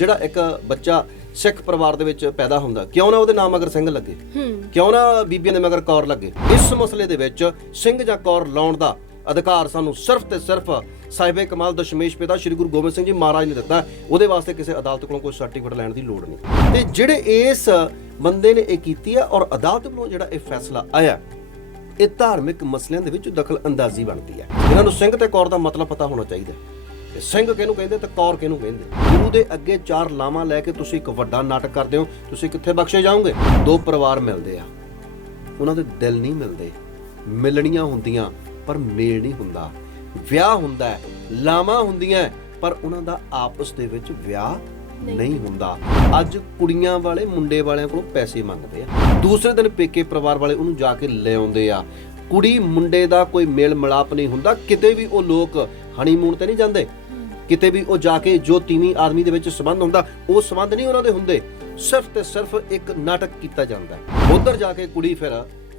ਜਿਹੜਾ ਇੱਕ ਬੱਚਾ ਸਿੱਖ ਪਰਿਵਾਰ ਦੇ ਵਿੱਚ ਪੈਦਾ ਹੁੰਦਾ ਕਿਉਂ ਨਾ ਉਹਦੇ ਨਾਮ ਅਗਰ ਸਿੰਘ ਲੱਗੇ? ਕਿਉਂ ਨਾ ਬੀਬੀਆਂ ਦੇ ਮਗਰ ਕੌਰ ਲੱਗੇ? ਇਸ ਮਸਲੇ ਦੇ ਵਿੱਚ ਸਿੰਘ ਜਾਂ ਕੌਰ ਲਾਉਣ ਦਾ ਅਧਿਕਾਰ ਸਾਨੂੰ ਸਿਰਫ ਤੇ ਸਿਰਫ ਸਾਹਿਬੇ ਕਮਾਲ ਦਸ਼ਮੇਸ਼ ਪਿਤਾ ਸ੍ਰੀ ਗੁਰੂ ਗੋਬਿੰਦ ਸਿੰਘ ਜੀ ਮਹਾਰਾਜ ਨੇ ਦਿੱਤਾ ਉਹਦੇ ਵਾਸਤੇ ਕਿਸੇ ਅਦਾਲਤ ਕੋਲੋਂ ਕੋਈ ਸਰਟੀਫਿਕੇਟ ਲੈਣ ਦੀ ਲੋੜ ਨਹੀਂ। ਤੇ ਜਿਹੜੇ ਇਸ ਬੰਦੇ ਨੇ ਇਹ ਕੀਤੀ ਹੈ ਔਰ ਅਦਾਲਤ ਵੱਲੋਂ ਜਿਹੜਾ ਇਹ ਫੈਸਲਾ ਆਇਆ ਇਹ ਧਾਰਮਿਕ ਮਸਲਿਆਂ ਦੇ ਵਿੱਚ ਦਖਲ ਅੰਦਾਜ਼ੀ ਬਣਦੀ ਹੈ। ਇਹਨਾਂ ਨੂੰ ਸਿੰਘ ਤੇ ਕੌਰ ਦਾ ਮਤਲਬ ਪਤਾ ਹੋਣਾ ਚਾਹੀਦਾ ਹੈ। ਤੇ ਸਿੰਘ ਕਿਹਨੂੰ ਕਹਿੰਦੇ ਤੇ ਕੌਰ ਕਿਹਨੂੰ ਕਹਿੰਦੇ? ਗੁਰੂ ਦੇ ਅੱਗੇ ਚਾਰ ਲਾਵਾਂ ਲੈ ਕੇ ਤੁਸੀਂ ਇੱਕ ਵੱਡਾ ਨਾਟਕ ਕਰਦੇ ਹੋ ਤੁਸੀਂ ਕਿੱਥੇ ਬਖਸ਼ੇ ਜਾਓਗੇ? ਦੋ ਪਰਿਵਾਰ ਮਿਲਦੇ ਆ। ਉਹਨਾਂ ਦੇ ਦਿਲ ਨਹੀਂ ਮਿਲਦੇ। ਮਿਲਣੀਆਂ ਹੁੰਦੀਆਂ ਪਰ ਮੇਲ ਨਹੀਂ ਹੁੰਦਾ। ਵਿਆਹ ਹੁੰਦਾ ਲਾਵਾਂ ਹੁੰਦੀਆਂ ਪਰ ਉਹਨਾਂ ਦਾ ਆਪਸ ਦੇ ਵਿੱਚ ਵਿਆਹ ਨਹੀਂ ਹੁੰਦਾ। ਅੱਜ ਕੁੜੀਆਂ ਵਾਲੇ ਮੁੰਡੇ ਵਾਲਿਆਂ ਕੋਲੋਂ ਪੈਸੇ ਮੰਗਦੇ ਆ। ਦੂਸਰੇ ਦਿਨ ਪੇਕੇ ਪਰਿਵਾਰ ਵਾਲੇ ਉਹਨੂੰ ਜਾ ਕੇ ਲੈ ਆਉਂਦੇ ਆ। ਕੁੜੀ ਮੁੰਡੇ ਦਾ ਕੋਈ ਮੇਲ ਮਿਲਾਪ ਨਹੀਂ ਹੁੰਦਾ। ਕਿਤੇ ਵੀ ਉਹ ਲੋਕ ਹਨੀਮੂਨ ਤੇ ਨਹੀਂ ਜਾਂਦੇ। ਕਿਤੇ ਵੀ ਉਹ ਜਾ ਕੇ ਜੋ ਤੀਵੀਂ ਆਦਮੀ ਦੇ ਵਿੱਚ ਸੰਬੰਧ ਹੁੰਦਾ, ਉਹ ਸੰਬੰਧ ਨਹੀਂ ਉਹਨਾਂ ਦੇ ਹੁੰਦੇ। ਸਿਰਫ ਤੇ ਸਿਰਫ ਇੱਕ ਨਾਟਕ ਕੀਤਾ ਜਾਂਦਾ ਹੈ। ਉਧਰ ਜਾ ਕੇ ਕੁੜੀ ਫਿਰ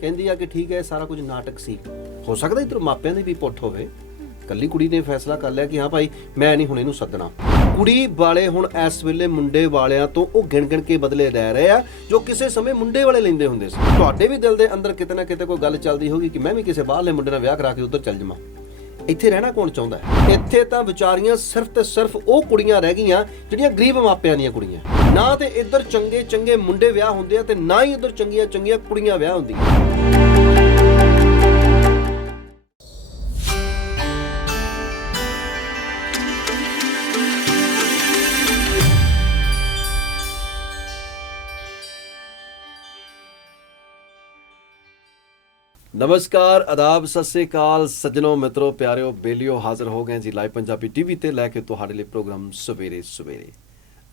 ਕਹਿੰਦੀ ਆ ਕਿ ਠੀਕ ਹੈ, ਸਾਰਾ ਕੁਝ ਨਾਟਕ ਸੀ। ਹੋ ਸਕਦਾ ਇਧਰ ਮਾਪਿਆਂ ਦੀ ਵੀ ਪੁੱਠ ਹੋਵੇ। ਕੱਲੀ ਕੁੜੀ ਨੇ ਫੈਸਲਾ ਕਰ ਲਿਆ ਕਿ ਹਾਂ ਭਾਈ, ਮੈਂ ਨਹੀਂ ਹੁਣ ਇਹਨੂੰ ਸੱਦਣਾ। ਕੁੜੀ ਵਾਲੇ ਹੁਣ ਇਸ ਵੇਲੇ ਮੁੰਡੇ ਵਾਲਿਆਂ ਤੋਂ ਉਹ ਗਿਣ ਗਿਣ ਕੇ ਬਦਲੇ ਲੈ ਰਹੇ ਆ, ਜੋ ਕਿਸੇ ਸਮੇਂ ਮੁੰਡੇ ਵਾਲੇ ਲੈਂਦੇ ਹੁੰਦੇ ਸੀ। ਤੁਹਾਡੇ ਵੀ ਦਿਲ ਦੇ ਅੰਦਰ ਕਿਤੇ ਨਾ ਕਿਤੇ ਕੋਈ ਗੱਲ ਚੱਲਦੀ ਹੋਗੀ ਕਿ ਮੈਂ ਵੀ ਕਿਸੇ ਬਾਹਰਲੇ ਮੁੰਡੇ ਨਾਲ ਵਿਆਹ ਕਰਾ ਕੇ ਉਧਰ ਚੱਲ ਜਾਵਾਂ। ਇੱਥੇ ਰਹਿਣਾ ਕੌਣ ਚਾਹੁੰਦਾ ਹੈ? ਇੱਥੇ ਤਾਂ ਵਿਚਾਰੀਆਂ ਸਿਰਫ ਤੇ ਸਿਰਫ ਉਹ ਕੁੜੀਆਂ ਰਹਿ ਗਈਆਂ ਜਿਹੜੀਆਂ ਗਰੀਬ ਮਾਪਿਆਂ ਦੀਆਂ ਕੁੜੀਆਂ ਨਾ ਤੇ ਇੱਧਰ ਚੰਗੇ ਚੰਗੇ ਮੁੰਡੇ ਵਿਆਹ ਹੁੰਦੇ ਆ ਤੇ ਨਾ ਹੀ ਇੱਧਰ ਚੰਗੀਆਂ ਚੰਗੀਆਂ ਕੁੜੀਆਂ ਵਿਆਹ ਹੁੰਦੀਆਂ। ਨਮਸਕਾਰ ਆਦਾਬ ਸਤਿ ਸ੍ਰੀ ਅਕਾਲ। ਸੱਜਣੋ, ਮਿੱਤਰੋ, ਪਿਆਰਿਓ, ਬੇਲਿਓ ਹਾਜ਼ਰ ਹੋ ਗਏ ਜੀ ਲਾਈਵ ਪੰਜਾਬੀ ਟੀਵੀ ਤੇ ਲੈ ਕੇ ਤੁਹਾਡੇ ਲਈ ਪ੍ਰੋਗਰਾਮ ਸਵੇਰੇ ਸਵੇਰੇ।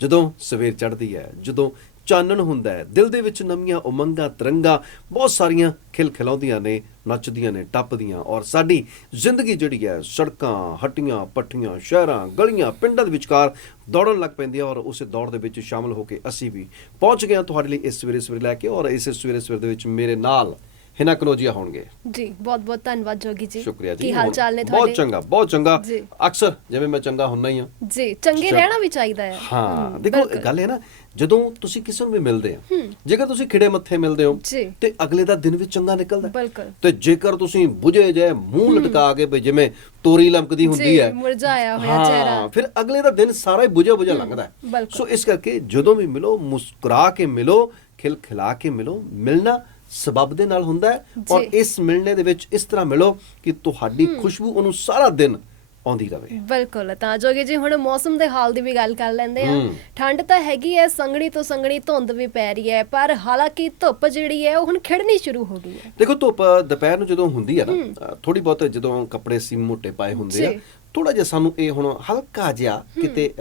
ਜਦੋਂ ਸਵੇਰ ਚੜ੍ਹਦੀ ਹੈ, ਜਦੋਂ ਚਾਨਣ ਹੁੰਦਾ ਹੈ, ਦਿਲ ਦੇ ਵਿੱਚ ਨਵੀਆਂ ਉਮੰਗਾਂ, ਤਰੰਗਾਂ, ਬਹੁਤ ਸਾਰੀਆਂ ਖਿਲ ਖਿਲਾਉਂਦੀਆਂ ਨੇ, ਨੱਚਦੀਆਂ ਨੇ, ਟੱਪਦੀਆਂ ਔਰ ਸਾਡੀ ਜ਼ਿੰਦਗੀ ਜਿਹੜੀ ਹੈ, ਸੜਕਾਂ, ਹੱਟੀਆਂ ਪੱਟੀਆਂ ਸ਼ਹਿਰਾਂ, ਗਲੀਆਂ, ਪਿੰਡਾਂ ਦੇ ਵਿਚਕਾਰ ਦੌੜਨ ਲੱਗ ਪੈਂਦੀ ਹੈ ਔਰ ਉਸੇ ਦੌੜ ਦੇ ਵਿੱਚ ਸ਼ਾਮਲ ਹੋ ਕੇ ਅਸੀਂ ਵੀ ਪਹੁੰਚ ਗਏ ਹਾਂ ਤੁਹਾਡੇ ਲਈ ਇਸ ਸਵੇਰੇ ਸਵੇਰੇ ਲੈ ਕੇ ਔਰ ਇਸ ਸਵੇਰੇ ਸਵੇਰੇ ਦੇ ਵਿੱਚ ਮੇਰੇ ਨਾਲ ਹਿਨਾ ਕਨੋਜੀਆ ਹੋਣਗੇ ਜੀ ਬਹੁਤ ਬਹੁਤ ਧੰਨਵਾਦ ਜੋਗੀ ਜੀ ਸ਼ੁਕਰੀਆ ਜੀ ਕੀ ਹਾਲ ਚਾਲ ਨੇ ਬਹੁਤ ਤੁਹਾਡੇ ਚੰਗਾ ਬਹੁਤ ਚੰਗਾ ਜੀ। ਅਕਸਰ ਜਿਵੇਂ ਮੈਂ ਚੰਗਾ ਹੁੰਨਾ ਹੀ ਹਾਂ ਜੀ ਚੰਗੇ ਰਹਿਣਾ ਵੀ ਚਾਹੀਦਾ ਹੈ ਹਾਂ ਦੇਖੋ ਬਿਲਕੁਲ। ਗੱਲ ਹੈ ਨਾ ਜਦੋਂ ਤੁਸੀਂ ਕਿਸੇ ਨੂੰ ਵੀ ਮਿਲਦੇ ਆ ਜੇਕਰ ਤੁਸੀਂ ਖਿੜੇ ਮੱਥੇ ਮਿਲਦੇ ਹੋ ਜੀ। ਤੇ ਅਗਲੇ ਦਾ ਦਿਨ ਵੀ ਚੰਗਾ ਨਿਕਲਦਾ ਹੈ। ਬਿਲਕੁਲ ਤੇ ਜੇਕਰ ਤੁਸੀਂ ਬੁਝੇ ਜੇ ਮੂੰਹ ਲਟਕਾ ਕੇ ਵੀ ਜਿਵੇਂ ਤੋਰੀ ਲਮਕਦੀ ਹੁੰਦੀ ਜੀ, ਹੈ ਮੁਰਝਾਇਆ ਹੋਇਆ ਹਾਂ, ਚਿਹਰਾ। ਫਿਰ ਅਗਲੇ ਦਾ ਦਿਨ ਸਾਰਾ ਹੀ ਬੁਝਿਆ ਬੁਝਿਆ ਲੰਘਦਾ ਹੈ ਬਿਲਕੁਲ। ਸੋ ਇਸ ਕਰਕੇ ਜਦੋਂ ਵੀ ਮਿਲੋ ਮੁਸਕਰਾ ਕੇ ਮਿਲੋ ਖਿਲ ਖਿਲਾ ਕੇ ਮਿਲੋ ਮਿਲਣਾ ਸਬਬ ਦੇ ਨਾਲ ਹੁੰਦਾ ਹੈ ਔਰ। ਇਸ ਮਿਲਣੇ ਦੇ ਵਿੱਚ ਇਸ ਤਰ੍ਹਾਂ ਮਿਲੋ ਕਿ ਤੁਹਾਡੀ ਖੁਸ਼ਬੂ ਉਹਨੂੰ ਸਾਰਾ ਦਿਨ ਆਉਂਦੀ ਰਵੇ ਬਿਲਕੁਲ ਤਾਂ ਜੋਗੀ ਜੀ ਹੁਣ ਮੌਸਮ ਦੇ ਹਾਲ ਦੀ ਵੀ ਗੱਲ ਕਰ ਲੈਂਦੇ ਆ। ਠੰਡ ਤਾਂ ਹੈਗੀ ਹੈ ਸੰਗਣੀ ਤੋਂ ਸੰਗਣੀ ਧੁੰਦ ਵੀ ਪੈ ਰਹੀ ਹੈ ਪਰ ਹਾਲਾਂਕਿ ਧੁੱਪ ਜਿਹੜੀ ਹੈ ਉਹ ਹੁਣ ਖਿੜਨੀ ਸ਼ੁਰੂ ਹੋ ਗਈ ਹੈ ਦੇਖੋ ਧੁੱਪ ਦੁਪਹਿਰ ਨੂੰ ਜਦੋਂ ਹੁੰਦੀ ਆ ਨਾ ਥੋੜੀ ਬਹੁਤ ਜਦੋਂ ਕੱਪੜੇ ਸੀ ਮੋਟੇ ਪਾਏ ਹੁੰਦੇ ਆ। ਥੋੜਾ ਜਿਹਾ ਸਾਨੂੰ ਇਹ ਹੁਣ ਹਲਕਾ ਜਿਹਾ ਕਿਤੇ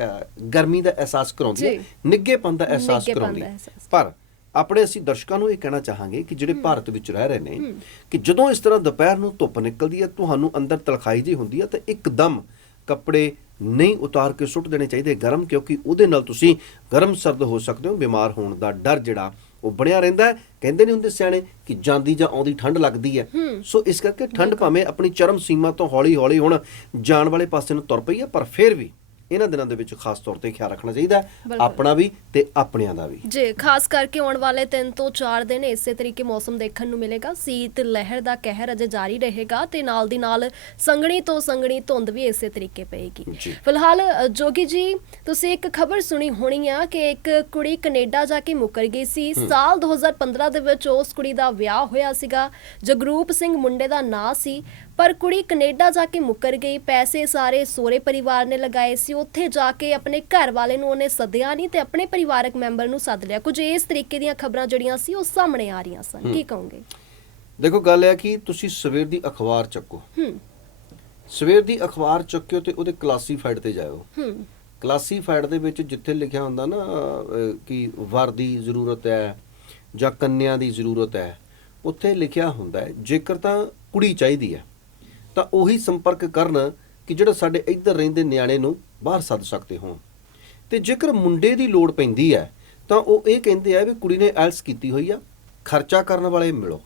ਗਰਮੀ ਦਾ ਅਹਿਸਾਸ ਕਰਾਉਂਦੀ ਹੈ ਜੀ। ਨਿੱਘੇਪਨ ਦਾ ਅਹਿਸਾਸ ਕਰਾਉਂਦੀ। ਪਰ ਆਪਣੇ ਅਸੀਂ ਦਰਸ਼ਕਾਂ ਨੂੰ ਇਹ ਕਹਿਣਾ ਚਾਹਾਂਗੇ ਕਿ ਜਿਹੜੇ ਭਾਰਤ ਵਿੱਚ ਰਹਿ ਰਹੇ ਨੇ ਕਿ ਜਦੋਂ ਇਸ ਤਰ੍ਹਾਂ ਦੁਪਹਿਰ ਨੂੰ ਧੁੱਪ ਨਿਕਲਦੀ ਹੈ ਤੁਹਾਨੂੰ ਅੰਦਰ ਤਲਖਾਈ ਜੀ ਹੁੰਦੀ ਹੈ ਤਾਂ ਇੱਕਦਮ ਕੱਪੜੇ ਨਹੀਂ ਉਤਾਰ ਕੇ ਸੁੱਟ ਦੇਣੇ ਚਾਹੀਦੇ ਗਰਮ ਕਿਉਂਕਿ ਉਹਦੇ ਨਾਲ ਤੁਸੀਂ ਗਰਮ ਸਰਦ ਹੋ ਸਕਦੇ ਹੋ ਬਿਮਾਰ ਹੋਣ ਦਾ ਡਰ ਜਿਹੜਾ ਉਹ ਬਣਿਆ ਰਹਿੰਦਾ ਕਹਿੰਦੇ ਨਹੀਂ ਹੁੰਦੇ ਸਿਆਣੇ ਕਿ ਜਾਂਦੀ ਜਾਂ ਆਉਂਦੀ ਠੰਡ ਲੱਗਦੀ ਹੈ। ਸੋ ਇਸ ਕਰਕੇ ਠੰਡ ਭਾਵੇਂ ਆਪਣੀ ਚਰਮ ਸੀਮਾ ਤੋਂ ਹੌਲੀ ਹੌਲੀ ਹੁਣ ਜਾਣ ਵਾਲੇ ਪਾਸੇ ਨੂੰ ਤੁਰ ਪਈ ਹੈ ਪਰ ਫਿਰ ਵੀ ਇਹਨਾਂ ਦਿਨਾਂ ਦੇ ਵਿੱਚ ਖਾਸ ਤੌਰ ਤੇ ਖਿਆਲ ਰੱਖਣਾ ਚਾਹੀਦਾ। ਆਪਣਾ ਵੀ ਤੇ ਆਪਣਿਆਂ ਦਾ ਵੀ। ਜੀ ਖਾਸ ਕਰਕੇ ਆਉਣ ਵਾਲੇ 3 ਤੋਂ 4 ਦਿਨ ਇਸੇ ਤਰੀਕੇ ਮੌਸਮ ਦੇਖਣ ਨੂੰ ਮਿਲੇਗਾ। ਸੀਤ ਲਹਿਰ ਦਾ ਕਹਿਰ ਅਜੇ ਜਾਰੀ ਰਹੇਗਾ ਤੇ ਨਾਲ ਦੀ ਨਾਲ ਸੰਗਣੀ ਤੋਂ ਸੰਗਣੀ ਧੁੰਦ ਵੀ ਇਸੇ ਤਰੀਕੇ ਪਏਗੀ। ਫਿਲਹਾਲ ਜੋਗੀ ਜੀ ਤੁਸੀਂ ਇੱਕ ਖਬਰ ਸੁਣੀ ਹੋਣੀ ਆ ਕਿ ਇੱਕ ਕੁੜੀ ਕੈਨੇਡਾ ਜਾ ਕੇ ਮੁੱਕਰ ਗਈ ਸੀ। ਸਾਲ 2015 ਦੇ ਵਿੱਚ ਉਸ ਕੁੜੀ ਦਾ ਵਿਆਹ ਹੋਇਆ ਸੀਗਾ। ਜਗਰੂਪ ਸਿੰਘ ਮੁੰਡੇ ਦਾ ਨਾਂ ਸੀ। ਪਰ ਕੁੜੀ ਕੈਨੇਡਾ ਜਾ ਕੇ ਮੁੱਕਰ ਗਈ ਪੈਸੇ ਸਾਰੇ ਸੋਰੇ ਪਰਿਵਾਰ ਨੇ ਲਗਾਏ ਸੀ ਉੱਥੇ ਜਾ ਕੇ ਆਪਣੇ ਘਰ ਵਾਲੇ ਨੂੰ ਉਹਨੇ ਸੱਦਿਆ ਨਹੀਂ ਤੇ ਆਪਣੇ ਪਰਿਵਾਰਕ ਮੈਂਬਰ ਨੂੰ ਸੱਦ ਲਿਆ। ਕੁਝ ਇਸ ਤਰੀਕੇ ਦੀਆਂ ਖਬਰਾਂ ਜਿਹੜੀਆਂ ਸੀ ਉਹ ਸਾਹਮਣੇ ਆ ਰਹੀਆਂ ਸਨ। ਕੀ ਕਹੋਗੇ? ਦੇਖੋ ਗੱਲ ਇਹ ਕਿ ਤੁਸੀਂ ਸਵੇਰ ਦੀ ਅਖਬਾਰ ਚੱਕੋ। ਹੂੰ। ਸਵੇਰ ਦੀ ਅਖਬਾਰ ਚੱਕਿਓ ਤੇ ਉਹਦੇ ਕਲਾਸੀਫਾਈਡ ਤੇ ਜਾਇਓ। ਹੂੰ। ਕਲਾਸੀਫਾਈਡ ਦੇ ਵਿੱਚ ਜਿੱਥੇ ਲਿਖਿਆ ਹੁੰਦਾ ਨਾ ਕਿ ਵਰ ਦੀ ਜ਼ਰੂਰਤ ਹੈ ਜਾਂ ਕੰਨਿਆ ਦੀ ਜ਼ਰੂਰਤ ਹੈ ਉੱਥੇ ਲਿਖਿਆ ਹੁੰਦਾ ਹੈ ਜੇਕਰ ਤਾਂ ਕੁੜੀ ਚਾਹੀਦੀ ਹੈ। ਤਾਂ ਉਹੀ ਸੰਪਰਕ ਕਰਨ ਕਿ ਜਿਹੜਾ ਸਾਡੇ ਇੱਧਰ ਰਹਿੰਦੇ ਨਿਆਣੇ ਨੂੰ ਬਾਹਰ ਸੱਦ ਸਕਦੇ ਹੋਣ। ਤੇ ਜੇਕਰ ਮੁੰਡੇ ਦੀ ਲੋੜ ਪੈਂਦੀ ਹੈ ਤਾਂ ਉਹ ਇਹ ਕਹਿੰਦੇ ਆ ਵੀ ਕੁੜੀ ਨੇ ਐਲਸ ਕੀਤੀ ਹੋਈ ਆ ਖਰਚਾ ਕਰਨ ਵਾਲੇ ਮਿਲੋ।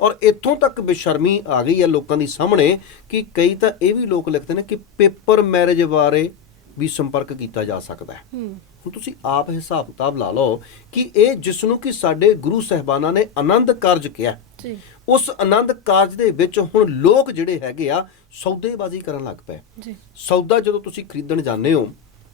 ਔਰ ਇੱਥੋਂ ਤੱਕ ਬੇਸ਼ਰਮੀ ਆ ਗਈ ਹੈ ਲੋਕਾਂ ਦੀ ਸਾਹਮਣੇ ਕਿ ਕਈ ਤਾਂ ਇਹ ਵੀ ਲੋਕ ਲਿਖਦੇ ਨੇ ਕਿ ਪੇਪਰ ਮੈਰਿਜ ਬਾਰੇ ਵੀ ਸੰਪਰਕ ਕੀਤਾ ਜਾ ਸਕਦਾ ਹੈ। ਹੂੰ। ਹੁਣ ਤੁਸੀਂ ਆਪ ਹਿਸਾਬ ਕਿਤਾਬ ਲਾ ਲਓ ਕਿ ਇਹ ਜਿਸ ਨੂੰ ਕਿ ਸਾਡੇ ਗੁਰੂ ਸਹਿਬਾਨਾਂ ਨੇ ਆਨੰਦ ਕਾਰਜ ਕਿਹਾ ਜੀ। ਉਸ ਆਨੰਦ ਕਾਰਜ ਦੇ ਵਿੱਚ ਹੁਣ ਲੋਕ ਜਿਹੜੇ ਹੈਗੇ ਆ ਸੌਦੇਬਾਜ਼ੀ ਕਰਨ ਲੱਗ ਪਏ। ਜੀ। ਸੌਦਾ ਜਦੋਂ ਤੁਸੀਂ ਖਰੀਦਣ ਜਾਂਦੇ ਹੋ